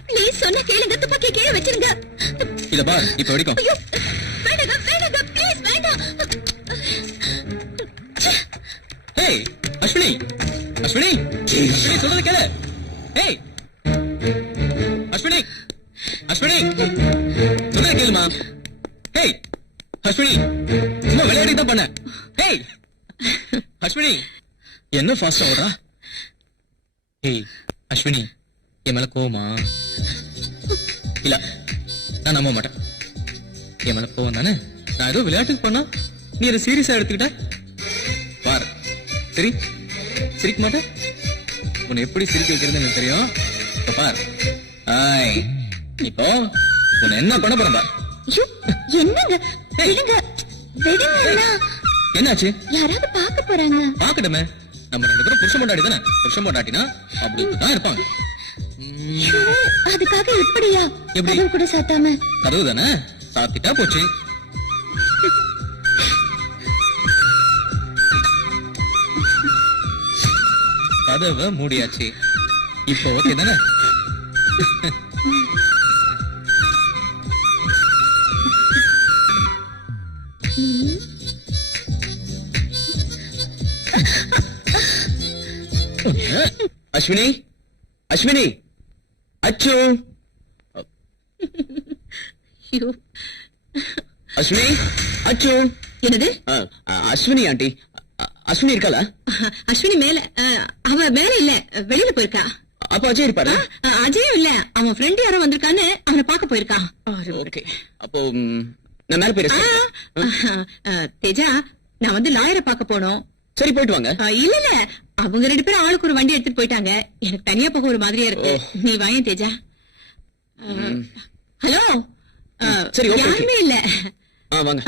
ப்ளீஸ் சொன்னா கேளுங்க, துப்பாக்கி கீழே வச்சிருங்க. இத பார், இப்ப வெடிக்கும். ஐயோ வேண்டாங்க, வேண்டாங்க, ப்ளீஸ் வேண்டாம். ஏய் அஸ்வினி, அஸ்வினி, அஸ்வினி சொல்றது கேளு. ஏய் அஸ்வினி, அஸ்வினி சொல்றது கேளுமா. ஏய் அஸ்வினி, சும்மா விளையாடி தான் பண்ண. ஏய் அஸ்வினி, என்ன ஃபாஸ்டா ஓடா? ஏய் அஸ்வினி, என் மேல கோவமா? இல்ல, நான் நம்ப மாட்டேன். என் மேல கோவம் தானே? நான் ஏதோ விளையாட்டுக்கு பண்ணா நீ அதை சீரியஸா எடுத்துக்கிட்ட. பாரு, சரி சிரிக்க மாட்டேன். உன்னை எப்படி சிரிக்க வைக்கிறது எனக்கு தெரியும். இப்ப பார். ஆய், இப்போ உன்னை என்ன பண்ண போறேன் பார். ஐயோ என்னங்க, விடுங்க விடுங்க. என்னாச்சு? யாராவது பார்க்க போறாங்க. பாக்கட்டுமே, நம்ம ரெண்டு பேரும் புருஷன் பொண்டாட்டி தானே. புருஷன் பொண்டாட்டினா அப்படிதான் இருப்பாங்க. ஐயோ, அதுக்காக இப்படியா? எப்படி? கதவு கூட சாத்தாம. கதவு தானே, சாத்திட்டா போச்சு. கதவை மூடியாச்சு. இப்போ ஓகே தானே? அஸ்வினி, அஸ்வினி, அச்சு, ஐயோ, அஸ்வினி, அச்சு. என்னது? அஸ்வினி ஆண்டி, அஸ்வினி இருக்காளா? அஸ்வினி மேல, அவ மேல இல்ல, வெளியில போயிருக்கா. அப்ப அஜய் இருப்பாரா? அஜயும் இல்ல, அவன் ஃப்ரெண்ட் யாரோ வந்திருக்கான்னு அவனை பார்க்க போயிருக்கான். ஓகே, அப்போ நான் மேல போய் rest எடுக்கிறேன். தேஜா, நான் வந்து லாயரை பார்க்க போனோம். சரி போயிட்டு வாங்க. இல்ல இல்ல, அவங்க 2 பேரும் ஆளுக்கு ஒரு வண்டி எடுத்துட்டு போயிட்டாங்க. எனக்கு தனியா போக ஒரு மாதிரியா இருக்கு. நீ வாயேன் தேஜா. ஹலோ. சரி, okay, யாருமே இல்ல. வாங்க.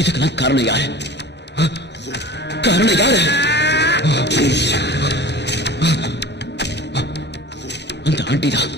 இதுக்கெல்லாம் காரணம் யாரு? காரணம் யாரு? அந்த ஆண்டி தான்.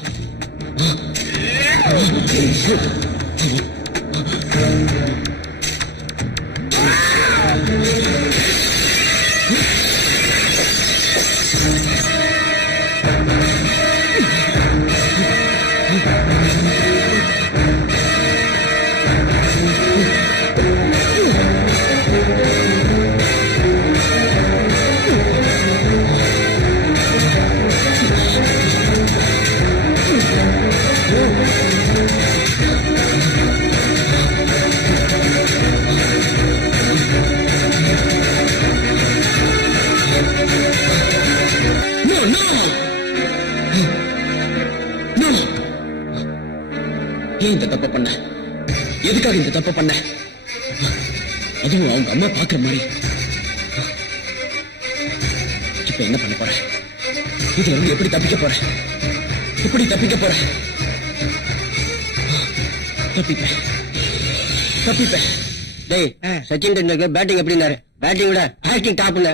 ஏன் இந்த தப்ப பண்ண? எதுக்காக இந்த தப்ப பண்ண? அதுவும் அவங்க அம்மா பாக்குற மாதிரி. இப்ப என்ன பண்ண போற? இதுல இருந்து எப்படி தப்பிக்க போற? எப்படி தப்பிக்க போற? தப்பிப்பேன். டேய், சச்சின் டெண்டுல்கர் பேட்டிங் எப்படின்னாரு? பேட்டிங் விட ஆக்டிங் டாப்ல.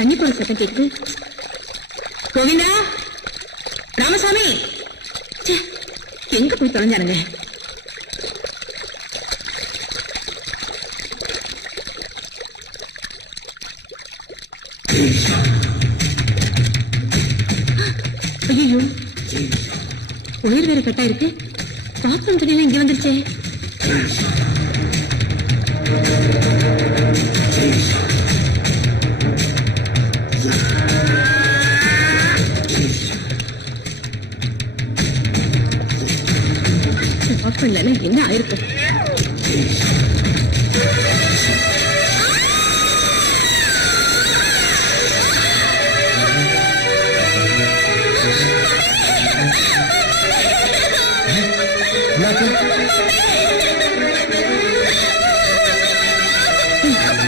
தண்ணி போட சத்தம் கேக்குது. கோவிந்தா, ராமசாமி, ச்சே, எங்க போய் தொலைஞ்சானுங்க? ஐயோ, ஒயர் வேற கட்டா இருக்கு. பாத்ரூம் துணியெல்லாம் இங்க வந்துருச்சே. ஆஃப் பண்ணலன்னா என்ன ஆயிருக்கும்?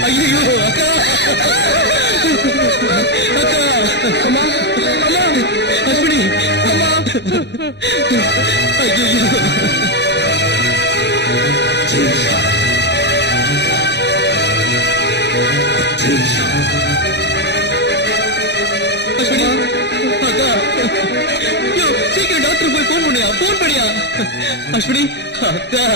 ஐயோ அக்கா அம்மா அம்மா அஸ்வினி அம்மா ஐயோ அஸ்வினி அக்கா யோ சீக்கிரம் டாக்டர் போய் போன் பண்ணியா அஸ்வினி அக்கா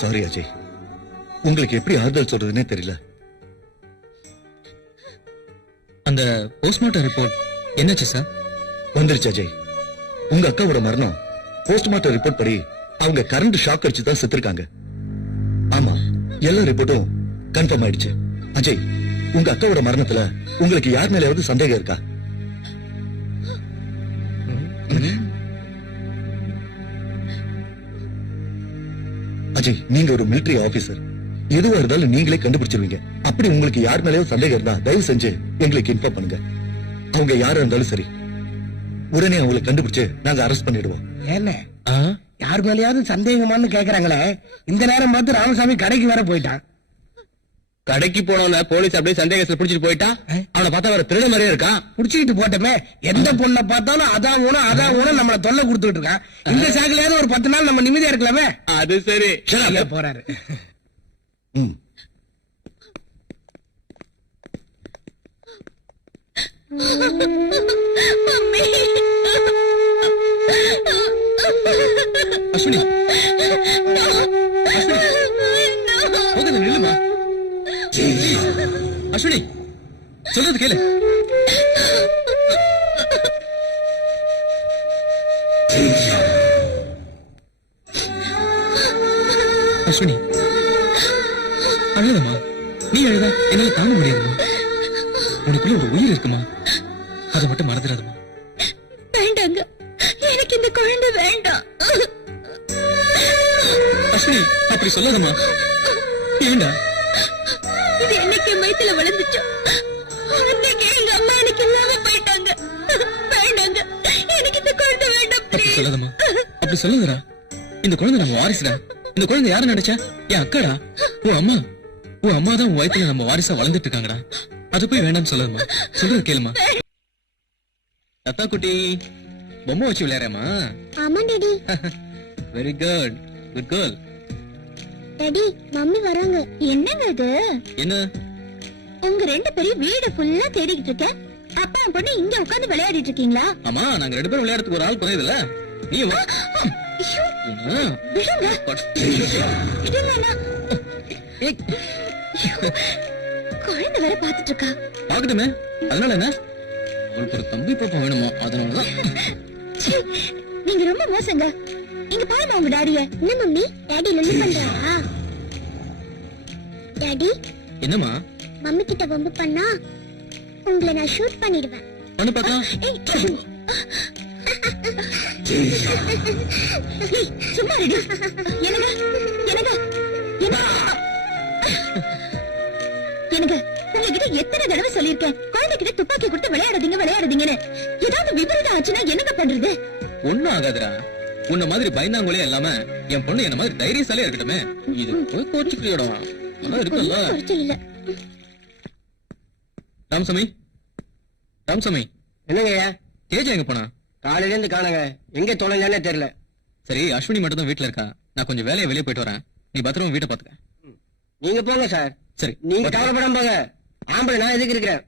சாரி அஜய், உங்களுக்கு எப்படி ஆறுதல் சொல்றதுன்னே தெரியல. அந்த போஸ்ட்மார்ட்டம் ரிப்போர்ட் என்னாச்சு சார்? வந்துருச்சு அஜய். உங்க அக்காவோட மரணம் போஸ்ட்மார்ட்டம் ரிப்போர்ட் படி அவங்க கரண்ட் ஷாக் அடிச்சு தான் செத்துருக்காங்க. ஆமா, எல்லா ரிப்போர்ட்டும் கன்ஃபார்ம் ஆயிடுச்சு. அஜய், உங்க அக்காவோட மரணத்துல உங்களுக்கு யார் மேலேயாவது சந்தேகம் இருக்கா? அஜய், நீங்க ஒரு மிலிட்டரி ஆபீசர், எதுவா இருந்தாலும் நீங்களே கண்டுபிடிச்சிருவீங்க. அப்படி உங்களுக்கு யார் மேலேயும் சந்தேகம் இருந்தா தயவு செஞ்சு எங்களுக்கு இன்ஃபார்ம் பண்ணுங்க. அவங்க யாரா இருந்தாலும் சரி, உடனே அவங்களை கண்டுபிடிச்சு நாங்க அரெஸ்ட் பண்ணிடுவோம். என்ன யார் மேலேயாவது சந்தேகமானு கேக்குறாங்களே, இந்த நேரம் பார்த்து ராமசாமி கடைக்கு வேற போயிட்டான். கடைக்கு போனவன போலீஸ் அப்படியே சந்தேகத்துல புடிச்சிட்டு போயிட்டா, அவனை பார்த்தா வேற திருட மாதிரியே இருக்கான். புடிச்சுக்கிட்டு போட்டோமே, எந்த பொண்ணை பார்த்தாலும் அதான் ஊனும் நம்மள தொல்லை கொடுத்துட்டு இருக்கான். இந்த சாக்கிலாவது ஒரு 10 நாள் நம்ம நிம்மதியா இருக்கலாமே. அது சரி போறாரு. அஸ்வினி நில்லுமா. அஸ்வினி சொல்றது கேளு. அஸ்வினி அழுதமா, நீ அழுதா என்னால தாங்க முடியாதுமா. உனக்குள்ள ஒரு உயிர் இருக்குமா, அதை மட்டும் மறந்துடாதமா. வேண்டாங்க, எனக்கு இந்த குழந்தை வேண்டாம். அஸ்வினி அப்படி சொல்லாதமா. ஏண்டா? இது என்னைக்கு வயித்துல விழுந்துச்சோ அன்னைக்கு எங்க அம்மா எனக்கு இல்லாம போயிட்டாங்க. வேண்டாங்க, எனக்கு இந்த குழந்தை வேண்டாம். அப்படி சொல்லாதமா, அப்படி சொல்லாதடா. இந்த குழந்தை நம்ம வாரிசுடா. இந்த குழந்தை யாரு நினைச்சா? என் அக்காடா, உன் அம்மா. உன் அம்மா தான் உன் வயித்துல நம்ம வாரிசா வளர்ந்துட்டு இருக்காங்கடா. அது போய் வேண்டாம்னு சொல்லாதமா. சொல்றது கேளுமா. அத்தா குட்டி, பொம்மை வச்சு விளையாடுறமா? ஆமா daddy. Very good, good girl. Daddy, mummy வராங்க. என்னங்க இது? என்ன? உங்க 2 பேரும் வீடு ஃபுல்லா தேடிக்கிட்டு இருக்கேன். அப்பா பொண்ணு இங்க உட்கார்ந்து விளையாடிட்டு இருக்கீங்களா? ஆமா, நாங்க 2 பேரும் விளையாடுறதுக்கு ஒரு ஆள் குறையுதுல்ல. நீ வா. விடுங்க. குழந்தை வேற பாத்துட்டு இருக்கா. பாக்கட்டுமே, அதனால என்ன? அவளுக்கு ஒரு தம்பி பாப்பா வேணுமா, அதனாலதான். நீங்க ரொம்ப மோசங்க. இங்க பாருங்க உங்க டாடிய. என்ன மம்மி, டாடி லொல்லி பண்றாரா? டாடி, என்னம்மா? மம்மி கிட்ட வம்பு பண்ணா உங்களை நான் ஷூட் பண்ணிடுவேன். பண்ணு பாக்கலாம். சும்மா ரெடி. எனக்கு எனக்கு எனக்கு உங்ககிட்ட எத்தனை தடவை சொல்லிருக்கேன், குழந்தைகிட்ட துப்பாக்கி கொடுத்து விளையாடுறீங்கன்னு. ஏதாவது விபரீதம் ஆச்சுன்னா என்னங்க பண்றது? ஒண்ணும் ஆகாதுடா. உன்ன மாதிரி பயந்தாங்கோலே இல்லாம என் பொண்ணு என்ன மாதிரி தைரியசாலியா இருக்கட்டுமே. இது போய் கோச்சுக்கிறியோட இருக்குல்ல. ராமசாமி, ராமசாமி, என்னங்கய்யா? தேஜா எங்க போனா? காலையில இருந்து காணுங்க, எங்க தொலைஞ்சானே தெரியல. சரி, அஸ்வினி மட்டும் தான் வீட்டுல இருக்கா. நான் கொஞ்சம் வேலையை வெளியே போயிட்டு வரேன். நீ பத்திரமா வீட்டை பாத்துக்க. நீங்க போங்க சார். சரி, நீங்க கவலைப்படாம போங்க. ஆம்பளை நான் எதுக்கு இருக்கிறேன்.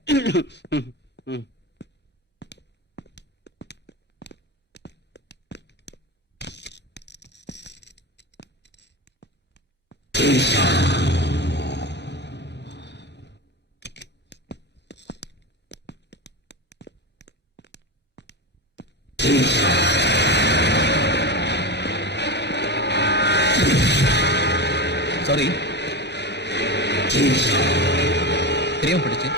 சாரி, தெரியாம போயிடுச்சு.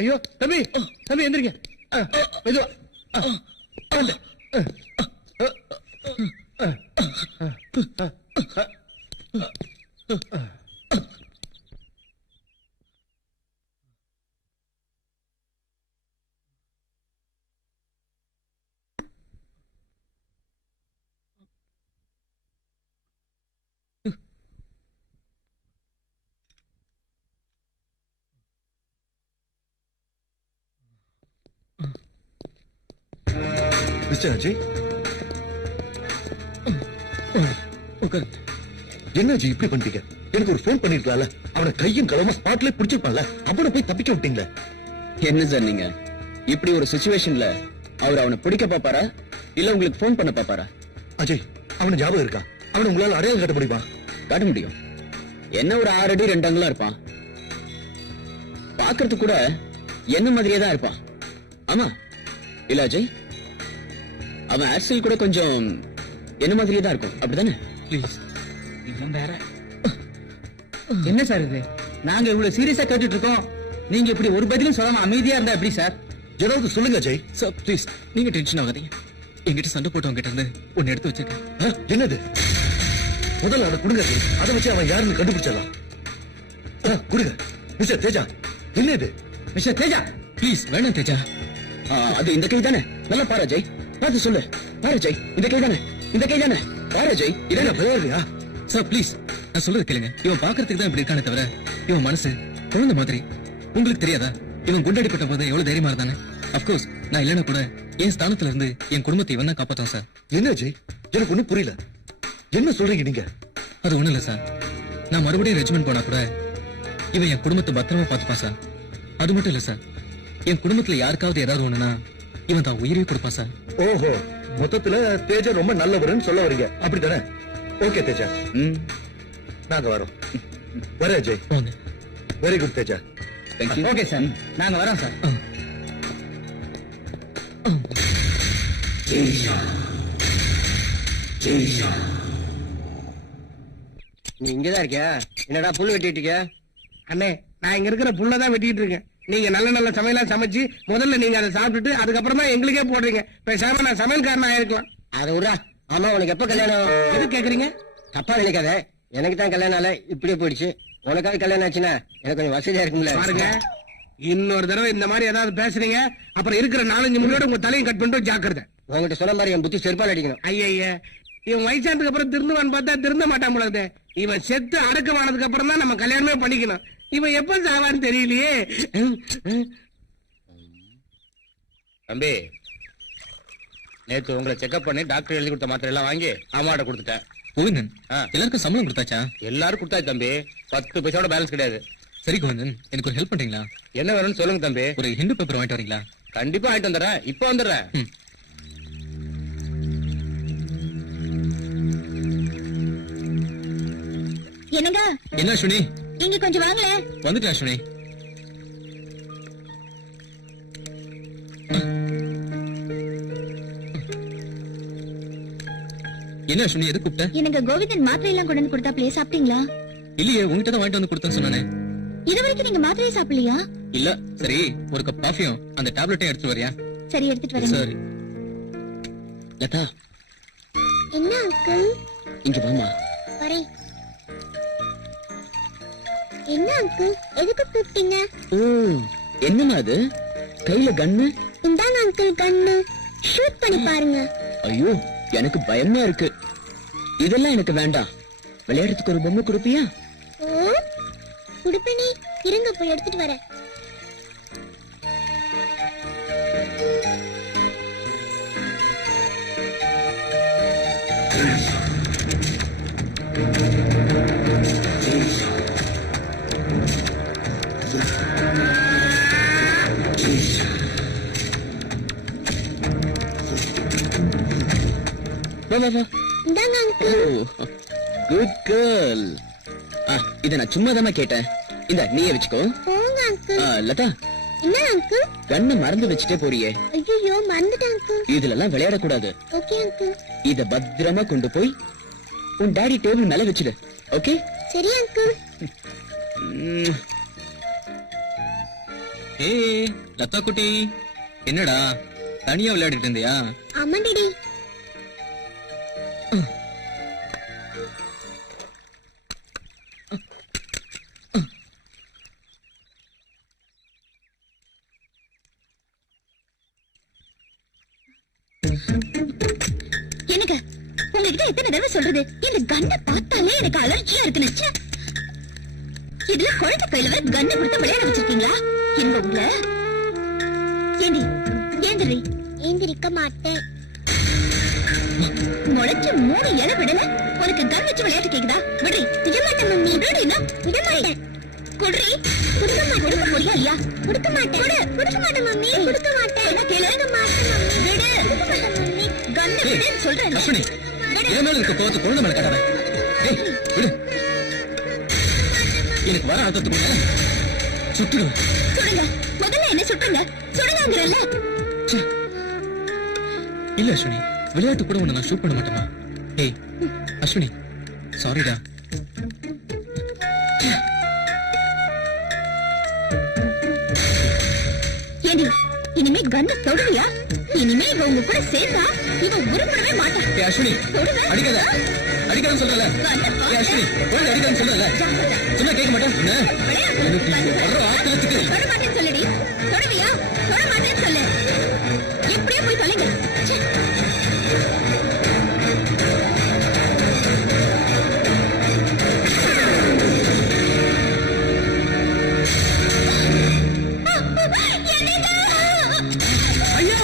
ஐயோ தம்பி, தம்பி எந்திரிங்க. மெதுவா. உட்காந்து. மிஸ்டர் அஜய், உட்காரு. என்ன அஜய் இப்படி பண்ணிட்டீங்க? எனக்கு ஒரு ஃபோன் பண்ணிருக்கலாம்ல. அவனை கையும் களவுமா ஸ்பாட்ல பிடிச்சிருப்பான்ல. அவனை போய் தப்பிக்க விட்டீங்களே. என்ன சார் நீங்க இப்படி ஒரு சிச்சுவேஷன்ல அவர் அவனை பிடிக்க பாப்பாரா இல்ல உங்களுக்கு போன் பண்ண பாப்பாரா? அஜய், அவனை ஞாபகம் இருக்கா? அவனை உங்களால அடையாளம் காட்ட முடியுமா? காட்ட முடியும். என்ன ஒரு 6 அடி 2 அங்குலம் இருப்பான். பாக்குறது கூட என்ன மாதிரியே தான் இருப்பான். ஆமா இல்ல அஜய், அவன் ஆக்சுவல் கூட கொஞ்சம் என்ன மாதிரியே தான் இருக்கும். அப்படிதானே? ப்ளீஸ். இவன் வேற. என்ன சார் இது? நாங்க இவ்வளவு சீரியஸா கேட்டுட்டு இருக்கோம், நீங்க இப்படி ஒரு பதிலும் சொல்லாம அமைதியா இருந்தா எப்படி சார்? ஏதாவது சொல்லுங்க அஜய். சார் ப்ளீஸ், நீங்க டென்ஷன் ஆகாதீங்க. என்கிட்ட சண்டை போட்டவங்க கிட்ட இருந்து ஒன்னு எடுத்து வச்சிருக்கேன். என்னது? முதல்ல அதை கொடுங்க அஜய். அதை வச்சு அவன் யாருன்னு கண்டுபிடிச்சிடலாம். கொடுங்க. மிஸ்டர் தேஜா, என்ன இது? மிஸ்டர் தேஜா, ப்ளீஸ் வேணாம் தேஜா. அது இந்த கை தானே? நல்லா பாரு அஜய், பார்த்து சொல்லு. பாரு அஜய், இந்த கை தானே? இந்த கை தானே? பாரு அஜய், இதென்ன பரவாயில்லையா? சார் ப்ளீஸ், நான் சொல்றது கேளுங்க. இவன் பாக்குறதுக்கு தான் இப்படி இருக்கானே தவிர இவன் மனசு குழந்தை மாதிரி. உங்களுக்கு தெரியாதா இவன் குண்டடிப்பட்ட போது எவ்வளவு தைரியமா இருந்தானே? அப்கோர்ஸ் நான் இல்லைன்னா கூட என் ஸ்தானத்துல இருந்து என் குடும்பத்தை இவன் தான் காப்பாத்தான் சார். என்ன அஜய், எனக்கு ஒண்ணும் புரியல. என்ன சொல்றீங்க நீங்க? அது ஒண்ணு இல்ல சார், நான் மறுபடியும் ரெஜிமெண்ட் போனா கூட இவன் என் குடும்பத்தை பத்திரமா பாத்துப்பான் சார். அது மட்டும் இல்ல சார், என் குடும்பத்துல யாருக்காவது ஏதாவது ஒண்ணுனா இவன் தான் உயிரையே கொடுப்பான் சார். ஓஹோ, மொத்தத்துல தேஜா ரொம்ப நல்லவருன்னு சொல்ல வரீங்க, அப்படித்தானே? ஓகே தேஜா, நாங்க வரோம். வர அஜய். போங்க. Very good Teja. Okay sir, நாங்க வரோம் சார். நீ இங்கதான் இருக்கியா? என்னடா புல் வெட்டிட்டு இருக்கியா? அண்ணே, நான் இங்க இருக்கிற புள்ளதான் வெட்டிட்டு இருக்கேன். நீங்க நல்ல நல்ல சமையலா சமைச்சு முதல்ல நீங்க அதை சாப்பிட்டுட்டு அதுக்கப்புறமா எங்களுக்கே போடுறீங்க. பேசாம நான் சமையல்காரனா ஆயிருக்கலாம். அதை விடுறா. ஆமா, உனக்கு எப்ப கல்யாணம்? எது கேக்குறீங்க? தப்பா நினைக்காத. எனக்கு தான் கல்யாணம் ஆல இப்படியே போயிடுச்சு. உனக்காவது கல்யாணம் ஆச்சுன்னா எனக்கு கொஞ்சம் வசதியா இருக்கும்ல. பாருங்க, இன்னொரு தடவை இந்த மாதிரி ஏதாவது பேசுறீங்க, அப்புறம் இருக்கிற 4-5 முடியோட உங்க தலையும் கட் பண்ணிட்டு ஜாக்கிரதை. உங்ககிட்ட சொன்ன மாதிரி என் புத்தி செருப்பால் அடிக்கணும். ஐயா, இவன் வயசானதுக்கு அப்புறம் திருந்துவான்னு பார்த்தா திருந்த மாட்டான் போலது. இவன் செத்து அடக்கமானதுக்கு அப்புறம் தான் நம்ம கல்யாணமே பண்ணிக்கணும். இவன் எப்ப சாவான்னு தெரியலையே. தம்பி, நேத்து உங்களை செக்அப் பண்ணி டாக்டர் எழுதி கொடுத்த மாத்திரை எல்லாம் வாங்கி அம்மாட்ட கொடுத்துட்டேன். கோவிந்தன், எல்லாருக்கும் சம்பளம் கொடுத்தாச்சா? எல்லாரும் கொடுத்தாச்சு தம்பி. 10 பைசாவோட பேலன்ஸ் கிடையாது. சரி கோவிந்தன், எனக்கு ஒரு ஹெல்ப் பண்றீங்களா? என்ன வேணும்னு சொல்லுங்க தம்பி. ஒரு ஹிந்து பேப்பர் வாங்கிட்டு வரீங்களா? கண்டிப்பா வாங்கிட்டு வந்துடுறேன். இப்ப வந்துடுறேன். என்னங்க? என்ன அஸ்வினி? இங்க கொஞ்சம் வாங்களே. வந்துட்டேன் அஸ்வினி. என்ன அஸ்வினி, எது கூப்பிட்ட? எனக்கு கோவிந்தன் மாத்திரை எல்லாம் கொண்டு வந்து கொடுத்தாப்லயே, சாப்பிட்டீங்களா? இல்லையே, உங்ககிட்ட தான் வாங்கிட்டு வந்து கொடுத்தேன்னு சொன்னானே. இது வரைக்கும் நீங்க மாத்திரையை சாப்பிடலையா? இல்ல. சரி, ஒரு கப் காஃபியும் அந்த டேப்லெட்டையும் எடுத்து வரியா? சரி, எடுத்துட்டு வரேன். சரி. லதா, என்ன அங்கிள்? இங்க வாமா. வரேன். என்ன அங்கிள், எதுக்கு கூப்பிட்டீங்க? என்னமா அது கையில கன்னு? இந்தாங்க அங்கிள் கன்னு, ஷூட் பண்ணி பாருங்க. ஐயோ, எனக்கு பயமா இருக்கு. இதெல்லாம் எனக்கு வேண்டாம். விளையாடுறதுக்கு ஒரு பொம்மை கொடுப்பியா? குடுப்பனே, இருங்க போய் எடுத்துட்டு வரேன். வா வா வா. இந்தாங்க அங்கிள். Good girl. இத நான் சும்மா தான் கேட்டேன். இந்த நீயே வச்சுக்கோ. போங்க அங்கிள். லதா, என்ன அங்கிள்? கண்ணை மறந்து வச்சுட்டே போறியே. ஐயோ, மறந்துட்டேன் அங்கிள். இதுல எல்லாம் விளையாடக்கூடாது. Okay uncle. இத பத்திரமா கொண்டு போய் உன் டாடி டேபிள் மேல வச்சிடு. ஓகே? சரி அங்கிள். ஏய் லதா குட்டி, என்னடா தனியா விளையாடிட்டு இருந்தியா? ஆமா டாடி. எனக்கு உங்ககிட்ட எத்தனை தடவை சொல்றது, இந்த கண்ணை பார்த்தாலே எனக்கு அலர்ஜியா இருக்குன்னு. இதுல குழந்தை கையில வர கண்ணை கொடுத்து விளையாட வச்சிருக்கீங்களா? எங்க உங்களை ஏந்தி ஏந்திரி. ஏந்திரிக்க மாட்டேன். முளைச்ச 3 இலை விடல, உனக்கு கண் வச்சு விளையாட்டு கேக்குதா? விடுறி. விடமாட்டேன் மம்மி. விடுறீன்னா விடமாட்டேன். குடுறி. குடுக்க மாட்டேன். கொடுக்க முடியா இல்லையா? கொடுக்க மாட்டேன். கொடுக்க மாட்டேன் மம்மி. கொடுக்க மாட்டேன். என்ன கேளு? கொடுக்க மாட்டேன் மம்மி. விடு. கொடுக்க மாட்டேன் மம்மி. கண்ணை விடுன்னு சொல்றேன். அஸ்வினி, இதன் மேல இருக்க கோவத்தை குழந்தை மேல காட்டாத. ஏய், விடு. எனக்கு வர ஆத்தத்துக்குள்ள சுட்டுடுவேன். சுடுங்க. முதல்ல என்ன சுட்டுங்க. சுடுங்கங்கறல்ல. இல்ல அஸ்வினி, விளையாட்டு கூட உன்னை நான் ஷூட் பண்ண மாட்டேமா. ஏய் அஸ்வினி, சாரிடா. ஏண்டி, இனிமே கண்ணை தொடுவியா? இனிமே இவ உங்க கூட சேர்ந்தா இவ உருப்படவே மாட்டா. ஏய் அஸ்வினி, அடிக்காத. அடிக்காதன்னு சொல்றல. ஏய் அஸ்வினி, குழந்தை அடிக்காதன்னு சொல்றல. சொன்னா கேட்க மாட்டேன். என்ன வர்ற ஆத்திரத்துக்கு தொட மாட்டேன்னு சொல்லுடி. தொடுவியா? தொட மாட்டேன்னு சொல்லு. எப்படியோ போய் தொலைங்க. ஐயா,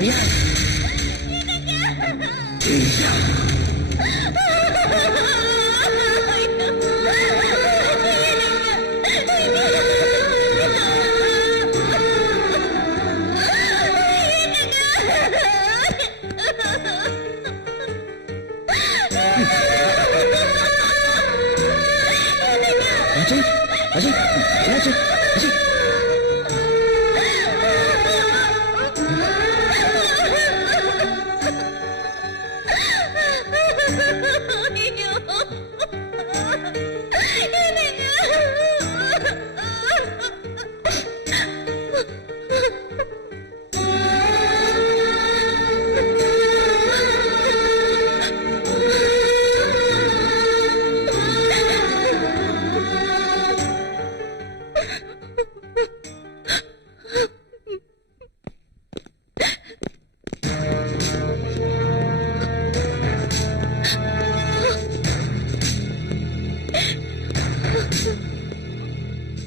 ஐயா, அஜய், அஜய், என்னாச்சு? அஜய்.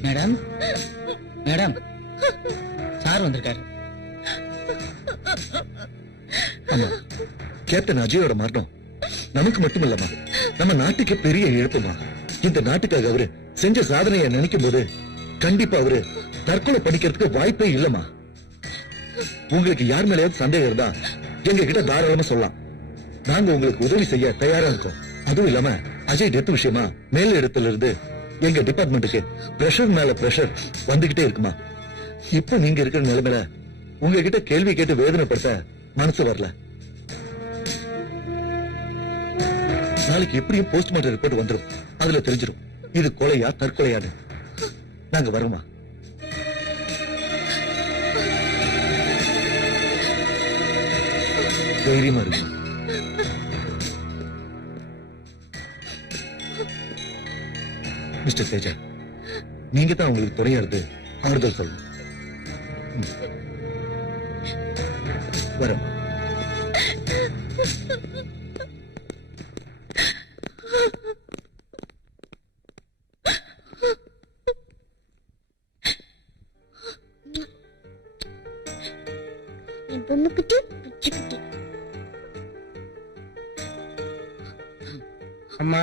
மேடம் மேடம் சார் வந்திருக்காரு. ஆமா கேப்டன் அஜயோட மரணம் நமக்கு மட்டுமல்லமா நம்ம நாட்டுக்கு பெரிய இழப்புமா. இந்த நாட்டுக்காக அவரு செஞ்ச சாதனையை நினைக்கும் போது கண்டிப்பா அவரு தற்கொலை பண்ணிக்கிறதுக்கு வாய்ப்பே இல்லமா. உங்களுக்கு யார் மேலேயாவது சந்தேகம் இருந்தா எங்க கிட்ட தாராளமா சொல்லலாம். நாங்க உங்களுக்கு உதவி செய்ய தயாரா இருக்கோம். அதுவும் இல்லாம அஜய் டெத் விஷயமா மேல் இடத்துல இருந்து எங்க டிபார்ட்மெண்ட்டுக்கு பிரஷர் மேல பிரஷர் வந்துகிட்டே இருக்குமா. இப்ப நீங்க இருக்கிற நிலைமையில உங்ககிட்ட கேள்வி கேட்டு வேதனைப்படுத்த மனசு வரல. நாளைக்கு எப்படியும் போஸ்ட்மார்ட்டம் ரிப்போர்ட் வந்துடும். அதுல தெரிஞ்சிடும் இது கொலையா தற்கொலையான்னு. நாங்க வரோமா? தைரியமா இருக்கு. மிஸ்டர் தேஜா, நீங்க தான் உங்களுக்கு துணையா இருந்து ஆறுதல் சொல்லணும். வரோம். பொண்ணுக்கிட்டு பிச்சுக்கிட்டு. அம்மா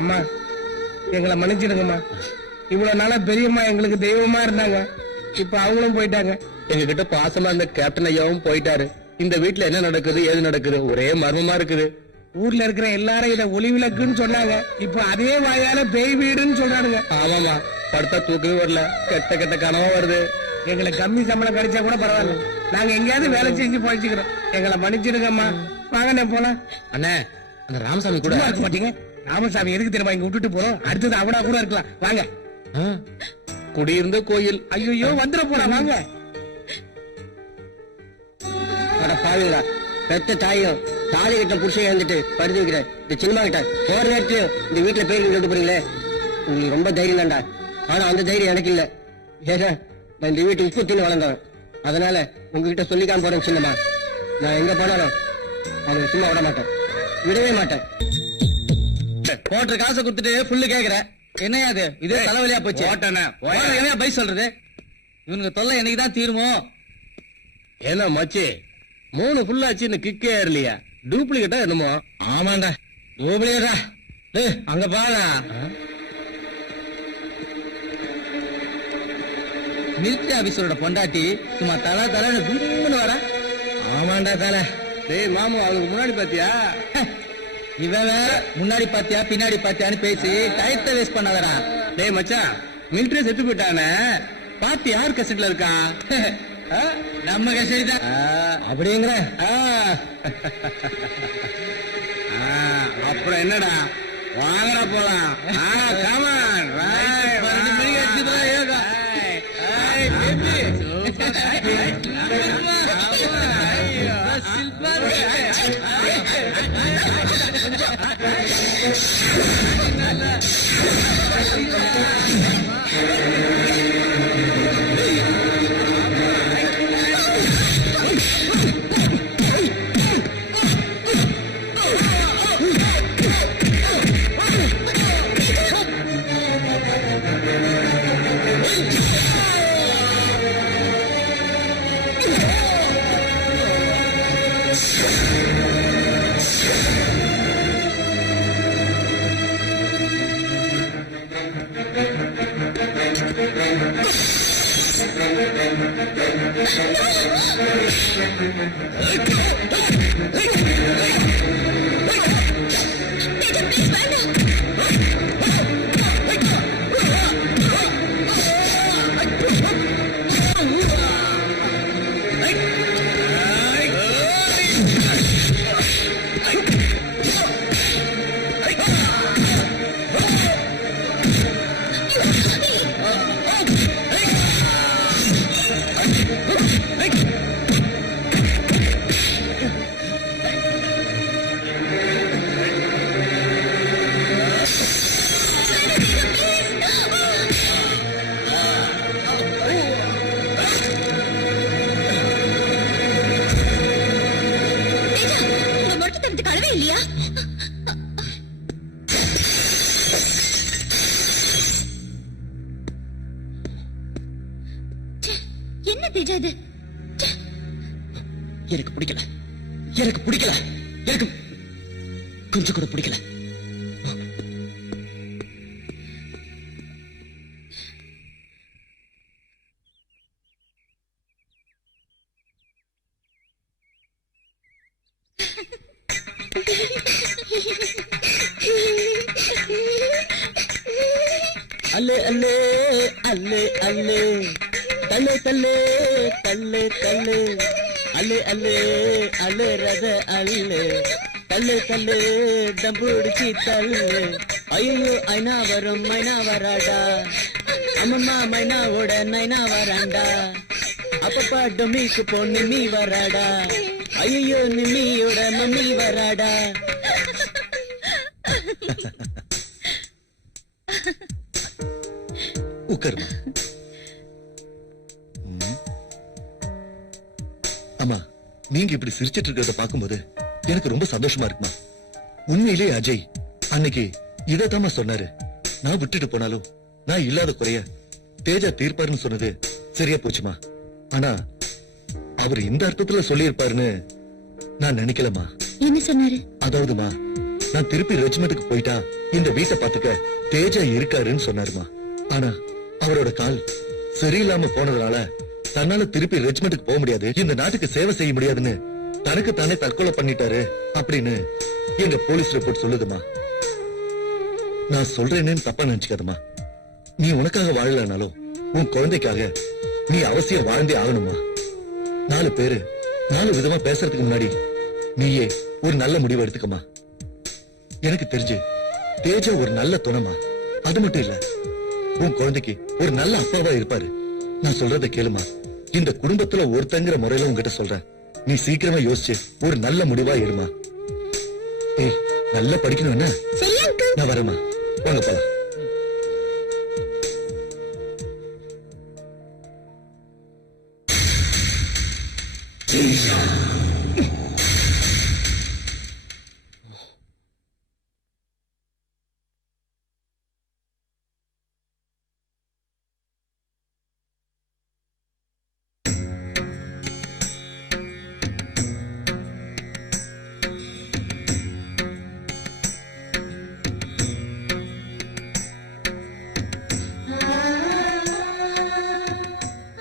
அம்மா எங்களை மன்னிச்சிடுங்கம்மா. இவ்வளவு நாளா பெரியம்மா எங்களுக்கு தெய்வமா இருந்தாங்க. இப்ப அவங்களும் போயிட்டாங்க. எங்க கிட்ட பாசமா இருந்த கேப்டன் ஐயாவும் போயிட்டாரு. இந்த வீட்டுல என்ன நடக்குது ஏது நடக்குது ஒரே மர்மமா இருக்குது. ஊர்ல இருக்கிற எல்லாரும் இத ஒளி விளக்குன்னு சொன்னாங்க. இப்ப அதே வாயால பேய் வீடுன்னு சொல்றானுங்க. ஆமாமா படுத்தா தூக்கவே வரல. கெட்ட கெட்ட கனவா வருது. எங்களுக்கு கம்மி சம்பளம் கிடைச்சா கூட பரவாயில்ல. நாங்க எங்கேயாவது வேலை செஞ்சு பழிச்சுக்கிறோம். எங்களை மன்னிச்சிடுங்கம்மா. வாங்கண்ணே போலாம். அண்ணே அந்த ராமசாமி கூட சும்மா இருக்க மாட்டீங்க. ராமசாமி எதுக்கு தெரியுமா இங்க விட்டுட்டு போறோம்? அடுத்தது அவனா கூட இருக்கலாம். வாங்க. குடியிருந்த கோயில். ஐயோ வந்துட போறா. வாங்க. பாருங்களா பெத்த தாயும் தாலி கிட்ட புருஷன் வந்துட்டு படுத்து வைக்கிற இந்த சினிமா கிட்ட போற நேரத்துல இந்த வீட்டுல பேர் சொல்லிட்டு போறீங்களே, உங்களுக்கு ரொம்ப தைரியம் தான்டா. ஆனா அந்த தைரியம் எனக்கு இல்ல. ஏன்னா நான் இந்த வீட்டு உப்பு தின்னு வளர்ந்தவன். அதனால உங்ககிட்ட சொல்லிக்காம போறேன் சின்னமா. நான் எங்க போனாலும் அவனுக்கு சும்மா விட மாட்டேன், விடவே மாட்டேன். போட்ட காசை கொடுத்துட்டு புல்லு கேக்குற என்னையா அது? இதே தலைவலியா போச்சு. என்ன பை சொல்றது? இவனுக்கு தொல்லை என்னைக்குதான் தீருமோ? ஏன்னா மச்சி 3 ஃபுல்லாச்சு இந்த கிக்கே ஏறலையா? டூப்ளிகேட்டா என்னமோ? ஆமாண்டா டூப்ளிகேட்டா. அங்க பாருடா மிலிட்டரி ஆபீஸரோட பொண்டாட்டி சும்மா தலை தலைன்னு கும்னு வர. ஆமாண்டா தலை. டேய் மாமா அவனுக்கு முன்னாடி பாத்தியா? இவன் முன்னாடி பாத்தியா பின்னாடி பாத்தியான்னு பேசி டயத்தை வேஸ்ட் பண்ணாதடா. டேய் மச்சான் மிலிட்டரி செத்து போயிட்டானே, பாத்து யார் கசட்ல இருக்கா? நம்ம கசடி தான் அப்படிங்கிற. அப்புறம் என்னடா வாங்கடா போலாம். காமன் 12 மணிக்கு அடிச்சுதான் ஏதா. என்ன தேஜா இது? எனக்கு பிடிக்கல, எனக்கு பிடிக்கல, எனக்கு கொஞ்சம் கூட பிடிக்கல. அல்லே அல்லே அல்லே அல்லே தல்லே தல்லே தல்லே தல்லே அல்லே அல்லே அல்லே ரத அல்லே தல்லே தல்லே டம்புடிச்சி தல்லே ஐயோ ஐனா வரும் மைனா வராடா அம்மம்மா மைனாவோட நைனா வராண்டா அப்பப்பா டொமிக்கு பொண்ணு நீ வராடா ஐயோ நிம்மியோட மம்மி வராடா. உட்காருமா. அம்மா, நீங்க இப்படி சிரிச்சிட்டு இருக்கிறத பாக்கும்போது எனக்கு ரொம்ப சந்தோஷமா இருக்குமா. உண்மையிலே அஜய் அன்னைக்கு இதத்தாமா சொன்னாரு. நான் விட்டுட்டு போனாலும் நான் இல்லாத குறைய தேஜா தீர்ப்பாருன்னு சொன்னது சரியா போச்சுமா. ஆனா அவர் இந்த அர்த்தத்துல சொல்லி இருப்பாருன்னு நான் நினைக்கலமா. என்ன சொன்னாரு? அதாவதுமா, நான் திருப்பி ரெஜிமெண்ட்டுக்கு போயிட்டா இந்த வீட்டை பாத்துக்க தேஜா இருக்காருன்னு சொன்னாருமா. ஆனா அவரோட கால் சரியில்லாம போனதுனால தன்னால திருப்பி ரெஜிமெண்ட்டுக்கு போக முடியாது, இந்த நாட்டுக்கு சேவை செய்ய முடியாதுன்னு தனக்கு தானே தற்கொலை பண்ணிட்டாரு அப்படின்னு எங்க போலீஸ் ரிப்போர்ட் சொல்லுதுமா. நான் சொல்றேன்னு தப்பா நினைச்சுக்காதமா. நீ உனக்காக வாழலனாலும் உன் குழந்தைக்காக நீ அவசியம் வாழ்ந்தே ஆகணுமா. 4 பேரு 4 விதமா பேசுறதுக்கு முன்னாடி நீயே ஒரு நல்ல முடிவு எடுத்துக்கமா. எனக்கு தெரிஞ்சு தேஜா ஒரு நல்ல துணைமா. அது மட்டும் இல்ல, உன் குழந்தைக்கு ஒரு நல்ல அப்பாவா இருப்பாரு. நான் சொல்றதை கேளுமா. இந்த குடும்பத்துல ஒருத்தங்கிற முறையில உங்ககிட்ட சொல்றேன். நீ சீக்கிரமா யோசிச்சு ஒரு நல்ல முடிவா எடுமா. ஏய், நல்லா படிக்கணும் என்ன? நான் வரேமா, வாங்க போலாம்.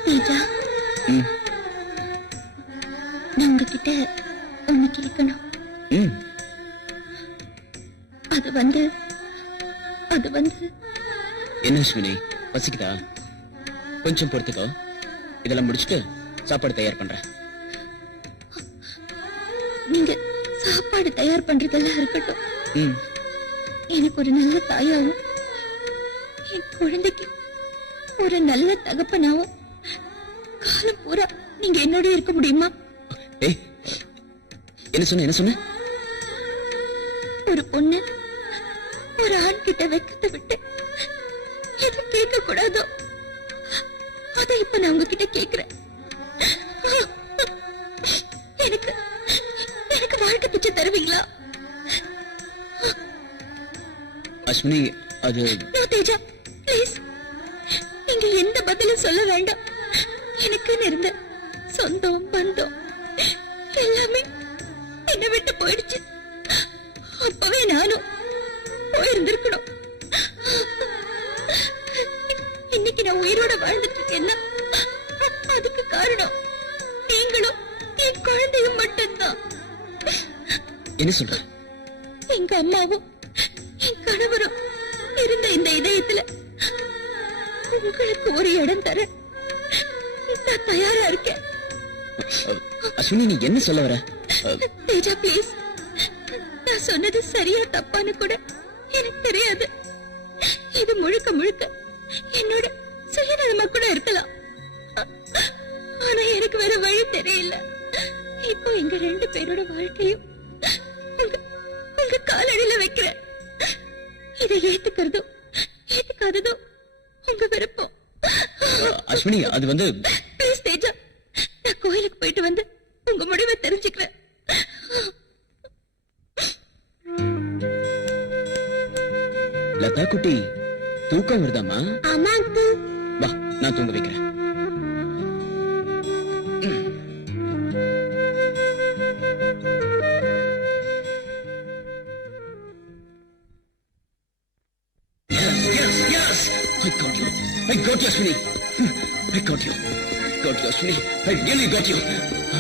தேஜா, நான் உங்ககிட்ட ஒண்ணு கேட்கணும். அது வந்து என்ன அஸ்வினி, பசிக்குதா? கொஞ்சம் பொறுத்துக்கோ, இதெல்லாம் முடிச்சுட்டு சாப்பாடு தயார் பண்றேன். நீங்க சாப்பாடு தயார் பண்றதெல்லாம் இருக்கட்டும், எனக்கு ஒரு நல்ல தாயாவும் என் குழந்தைக்கு ஒரு நல்ல தகப்பனாவும் காலம் பூரா நீங்க என்னோட இருக்க முடியுமா? ஏய், என்ன சொன்ன? ஒரு பொண்ணு ஒரு ஆண் கிட்ட வெக்கத்தை விட்டு எது கேட்க கூடாதோ அதை இப்ப நான் உங்ககிட்ட கேக்குறேன். எனக்கு வாழ்க்கை பிச்சை தருவீங்களா? அஸ்வினி, அது தேஜா, ப்ளீஸ், நீங்க எந்த பதிலும் சொல்ல வேண்டாம். எனக்குன்னு இருந்த சொந்தம் பந்தம் எல்லாமே என்னை விட்டு போயிடுச்சு. அப்பவே நானும் போயிருந்திருக்கணும். இன்னைக்கு நான் உயிரோட வாழ்ந்துட்டு இருக்கேன்னா அதுக்கு காரணம் நீங்களும் என் குழந்தையும் மட்டும்தான். என்ன சொல்ற? எங்க அம்மாவும் என் கணவரும் இருந்த இந்த இதயத்துல உங்களுக்கு ஒரு இடம் தர நான் தயாரா இருக்கேன். அஸ்வினி, நீ என்ன சொல்ல வர? தேஜா, ப்ளீஸ், நான் சொன்னது சரியா தப்பான்னு கூட எனக்கு தெரியாது. இது முழுக்க முழுக்க என்னோட சுயநலமா கூட இருக்கலாம். ஆனா எனக்கு வேற வழி தெரியல. இப்போ எங்க 2 பேரோட வாழ்க்கையும் உங்க காலடியில வைக்கிறேன். இதை ஏத்துக்கிறதோ ஏத்துக்காததோ உங்க விருப்பம். அஸ்வினி, அது வந்து ப்ளீஸ் தேஜா, நான் கோயிலுக்கு போயிட்டு வந்து உங்க முடிவை தெரிஞ்சுக்கிறேன். லதா குட்டி, தூக்கம் வருதாமா? ஆமா, வா, நான் தூங்க வைக்கிறேன். you, Ashwini. I got you. Got you, Ashwini. I really got you.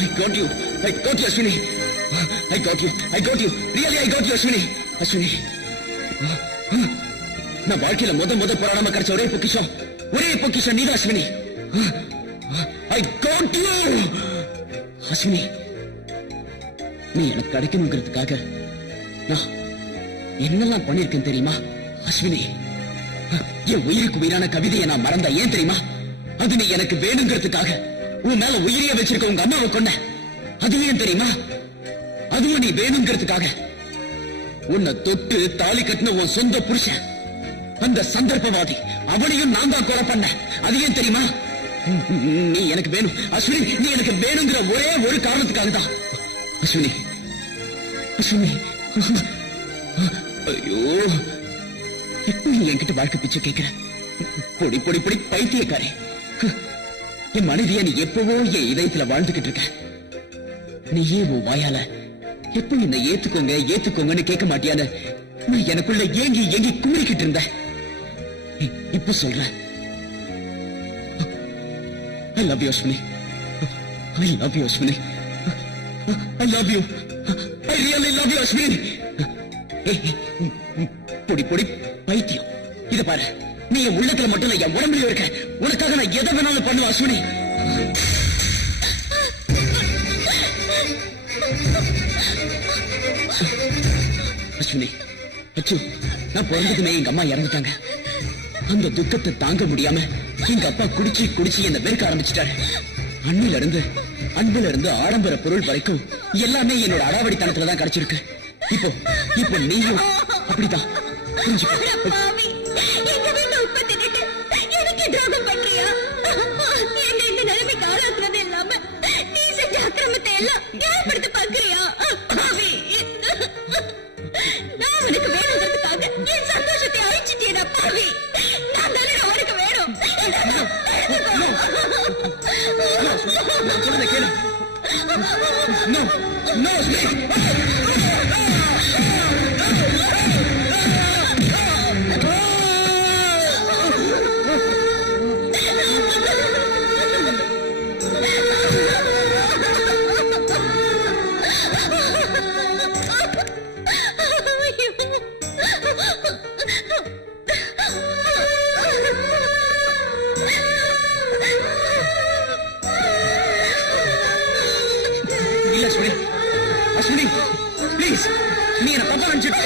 I got you. I got you, Ashwini. I got you. I got you. Really, I got you, Ashwini. Ashwini. நான் வாழ்க்கையில முத போராடாம கிடைச்ச ஒரே பொக்கிஷம் நீதான் Ashwini. I got you. Ashwini, நீ எனக்கு கிடைக்கணுங்கிறதுக்காக நான் என்னெல்லாம் பண்ணிருக்கேன் தெரியுமா அஸ்வினி? என் உயிருக்கு உயிரான கவிதையை நான் மறந்தா ஏன் தெரியுமா? அது நீ எனக்கு வேணுங்கிறதுக்காக உன் மேல உயிரிய வச்சிருக்க உங்க அம்மாவை கொன்ன. அது ஏன் தெரியுமா? அதுவும் நீ வேணுங்கிறதுக்காக உன்னை தொட்டு தாலி கட்டின உன் சொந்த புருஷன், அந்த சந்தர்ப்பவாதி, அவனையும் நான் தான் கொலை பண்ண. அது ஏன் தெரியுமா? நீ எனக்கு வேணும் அஸ்வினி. நீ எனக்கு வேணுங்கிற ஒரே ஒரு காரணத்துக்காக தான் அஸ்வினி. அஸ்வினி, ஐயோ, இப்போ நீ என்கிட்ட வாழ்க்கை பிச்சை கேட்கிற? பொடி பொடி பொடி பைத்தியக்காரே. என் மனைவியா நீ எப்பவோ என் இதயத்துல வாழ்ந்துகிட்டு இருக்க. நீயே உன் வாயால எப்ப என்ன ஏத்துக்கோங்கன்னு கேட்க மாட்டியான்னு நான் எனக்குள்ள ஏங்கி குமிரிக்கிட்டு இருந்த. இப்ப சொல்றேன், I love you, Ashwini. I love you, Ashwini. I love you. I really love you, Ashwini. பொடி பொடி பைத்தியம். இத பாரு, நீ என் உள்ளத்துல மட்டும் இல்ல, என் உடம்புல இருக்க. உனக்காக நான் எதை வேணாலும் பண்ணுவேன் அஸ்வினி. அஸ்வினி, அச்சு, நான் பிறந்ததுமே எங்க அம்மா இறந்துட்டாங்க. அந்த துக்கத்தை தாங்க முடியாம எங்க அப்பா குடிச்சு என்ன வெறுக்க ஆரம்பிச்சிட்டாரு. அன்புல இருந்து ஆடம்பர பொருள் வரைக்கும் எல்லாமே என்னோட அடாவடித்தனத்துலதான் கிடைச்சிருக்கு. இப்போ நீயும் அப்படிதான். சந்தோஷத்தை அழிச்சிட்டேன் பாவி. நான் அவனுக்கு வேணும். அஸ்வினி, ப்ளீஸ், நீ என்ன தப்பா நினைச்சிட்டு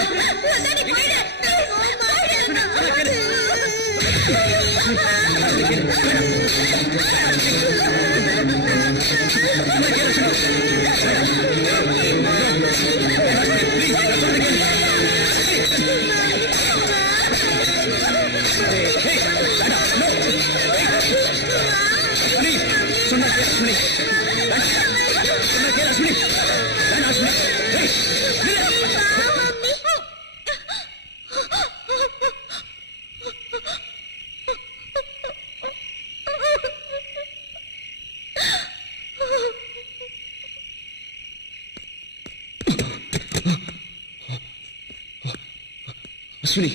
அஸ்வினி,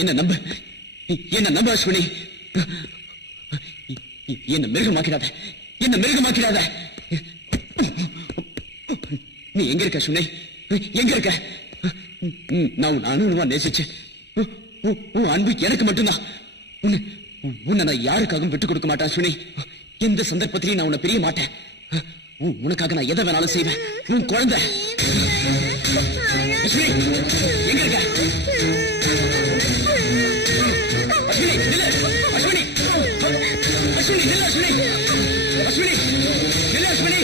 என்ன நம்ப அஸ்வினி. என்ன மிருகமாக்கிறாத. நீ எங்க இருக்க அஸ்வினி? எங்க இருக்க? நான் உன் அனுபவமா நேசிச்சேன். உன் அன்பு எனக்கு மட்டும்தான். உன்னை நான் யாருக்காகவும் விட்டுக் கொடுக்க மாட்டேன் அஸ்வினி. எந்த சந்தர்ப்பத்திலையும் நான் உன்னை பிரிய மாட்டேன். உனக்காக நான் எதை வேணாலும் செய்வேன். உன் குழந்தை அஸ்வினி, எங்க இருக்க? அஸ்வினி, நில்லு. அஸ்வினி, அஸ்வினி, நில்லு. அஸ்வினி, அஸ்வினி, நில்லு. அஸ்வினி,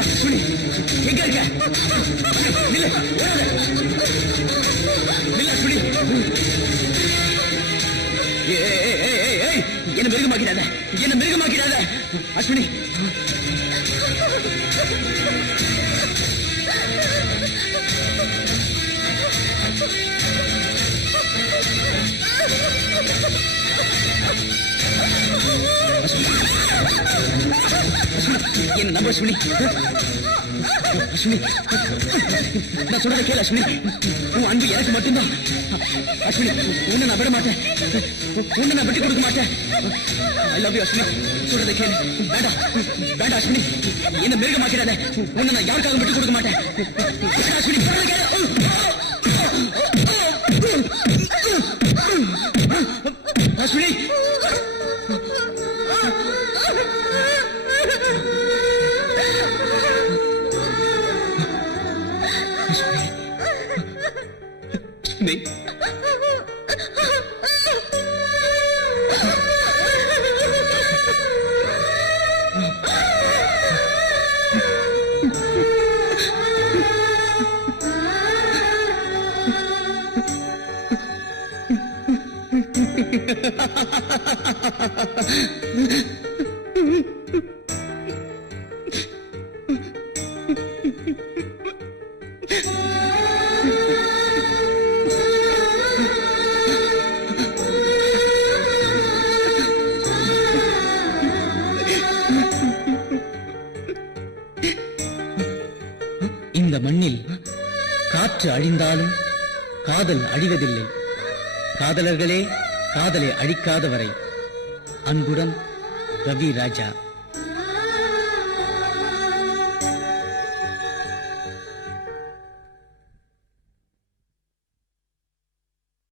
அஸ்வினி, எங்க இருக்க? நில்லு. நில்லு அஸ்வினி. என்ன மிருகமாக்கிறாத அஸ்வினி. என்ன நம்ப அஸ்வினி. அஸ்வினி நான் சொல்றதை கேளு அஸ்வினி உன் அன்பு எனக்கு மட்டும்தான் அஸ்வினி உன்னை நான் விட மாட்டேன் உன்னை நான் விட்டு கொடுக்க மாட்டேன் ஐ லவ் யூ அஸ்வினி சொல்றதை கேளு வேண்டாம் வேண்டாம் அஸ்வினி என்ன மிருக மாட்டிடாத உன்னை நான் யாருக்காக விட்டு கொடுக்க மாட்டேன் வேண்டாம் அஸ்வினி சொல்றதை கேளு அஸ்வினி இந்த மண்ணில் காற்று அழிந்தாலும் காதல் அழிவதில்லை. காதலர்களே காதலை அழிக்காத வரை. அன்புடன் ரவி ராஜா.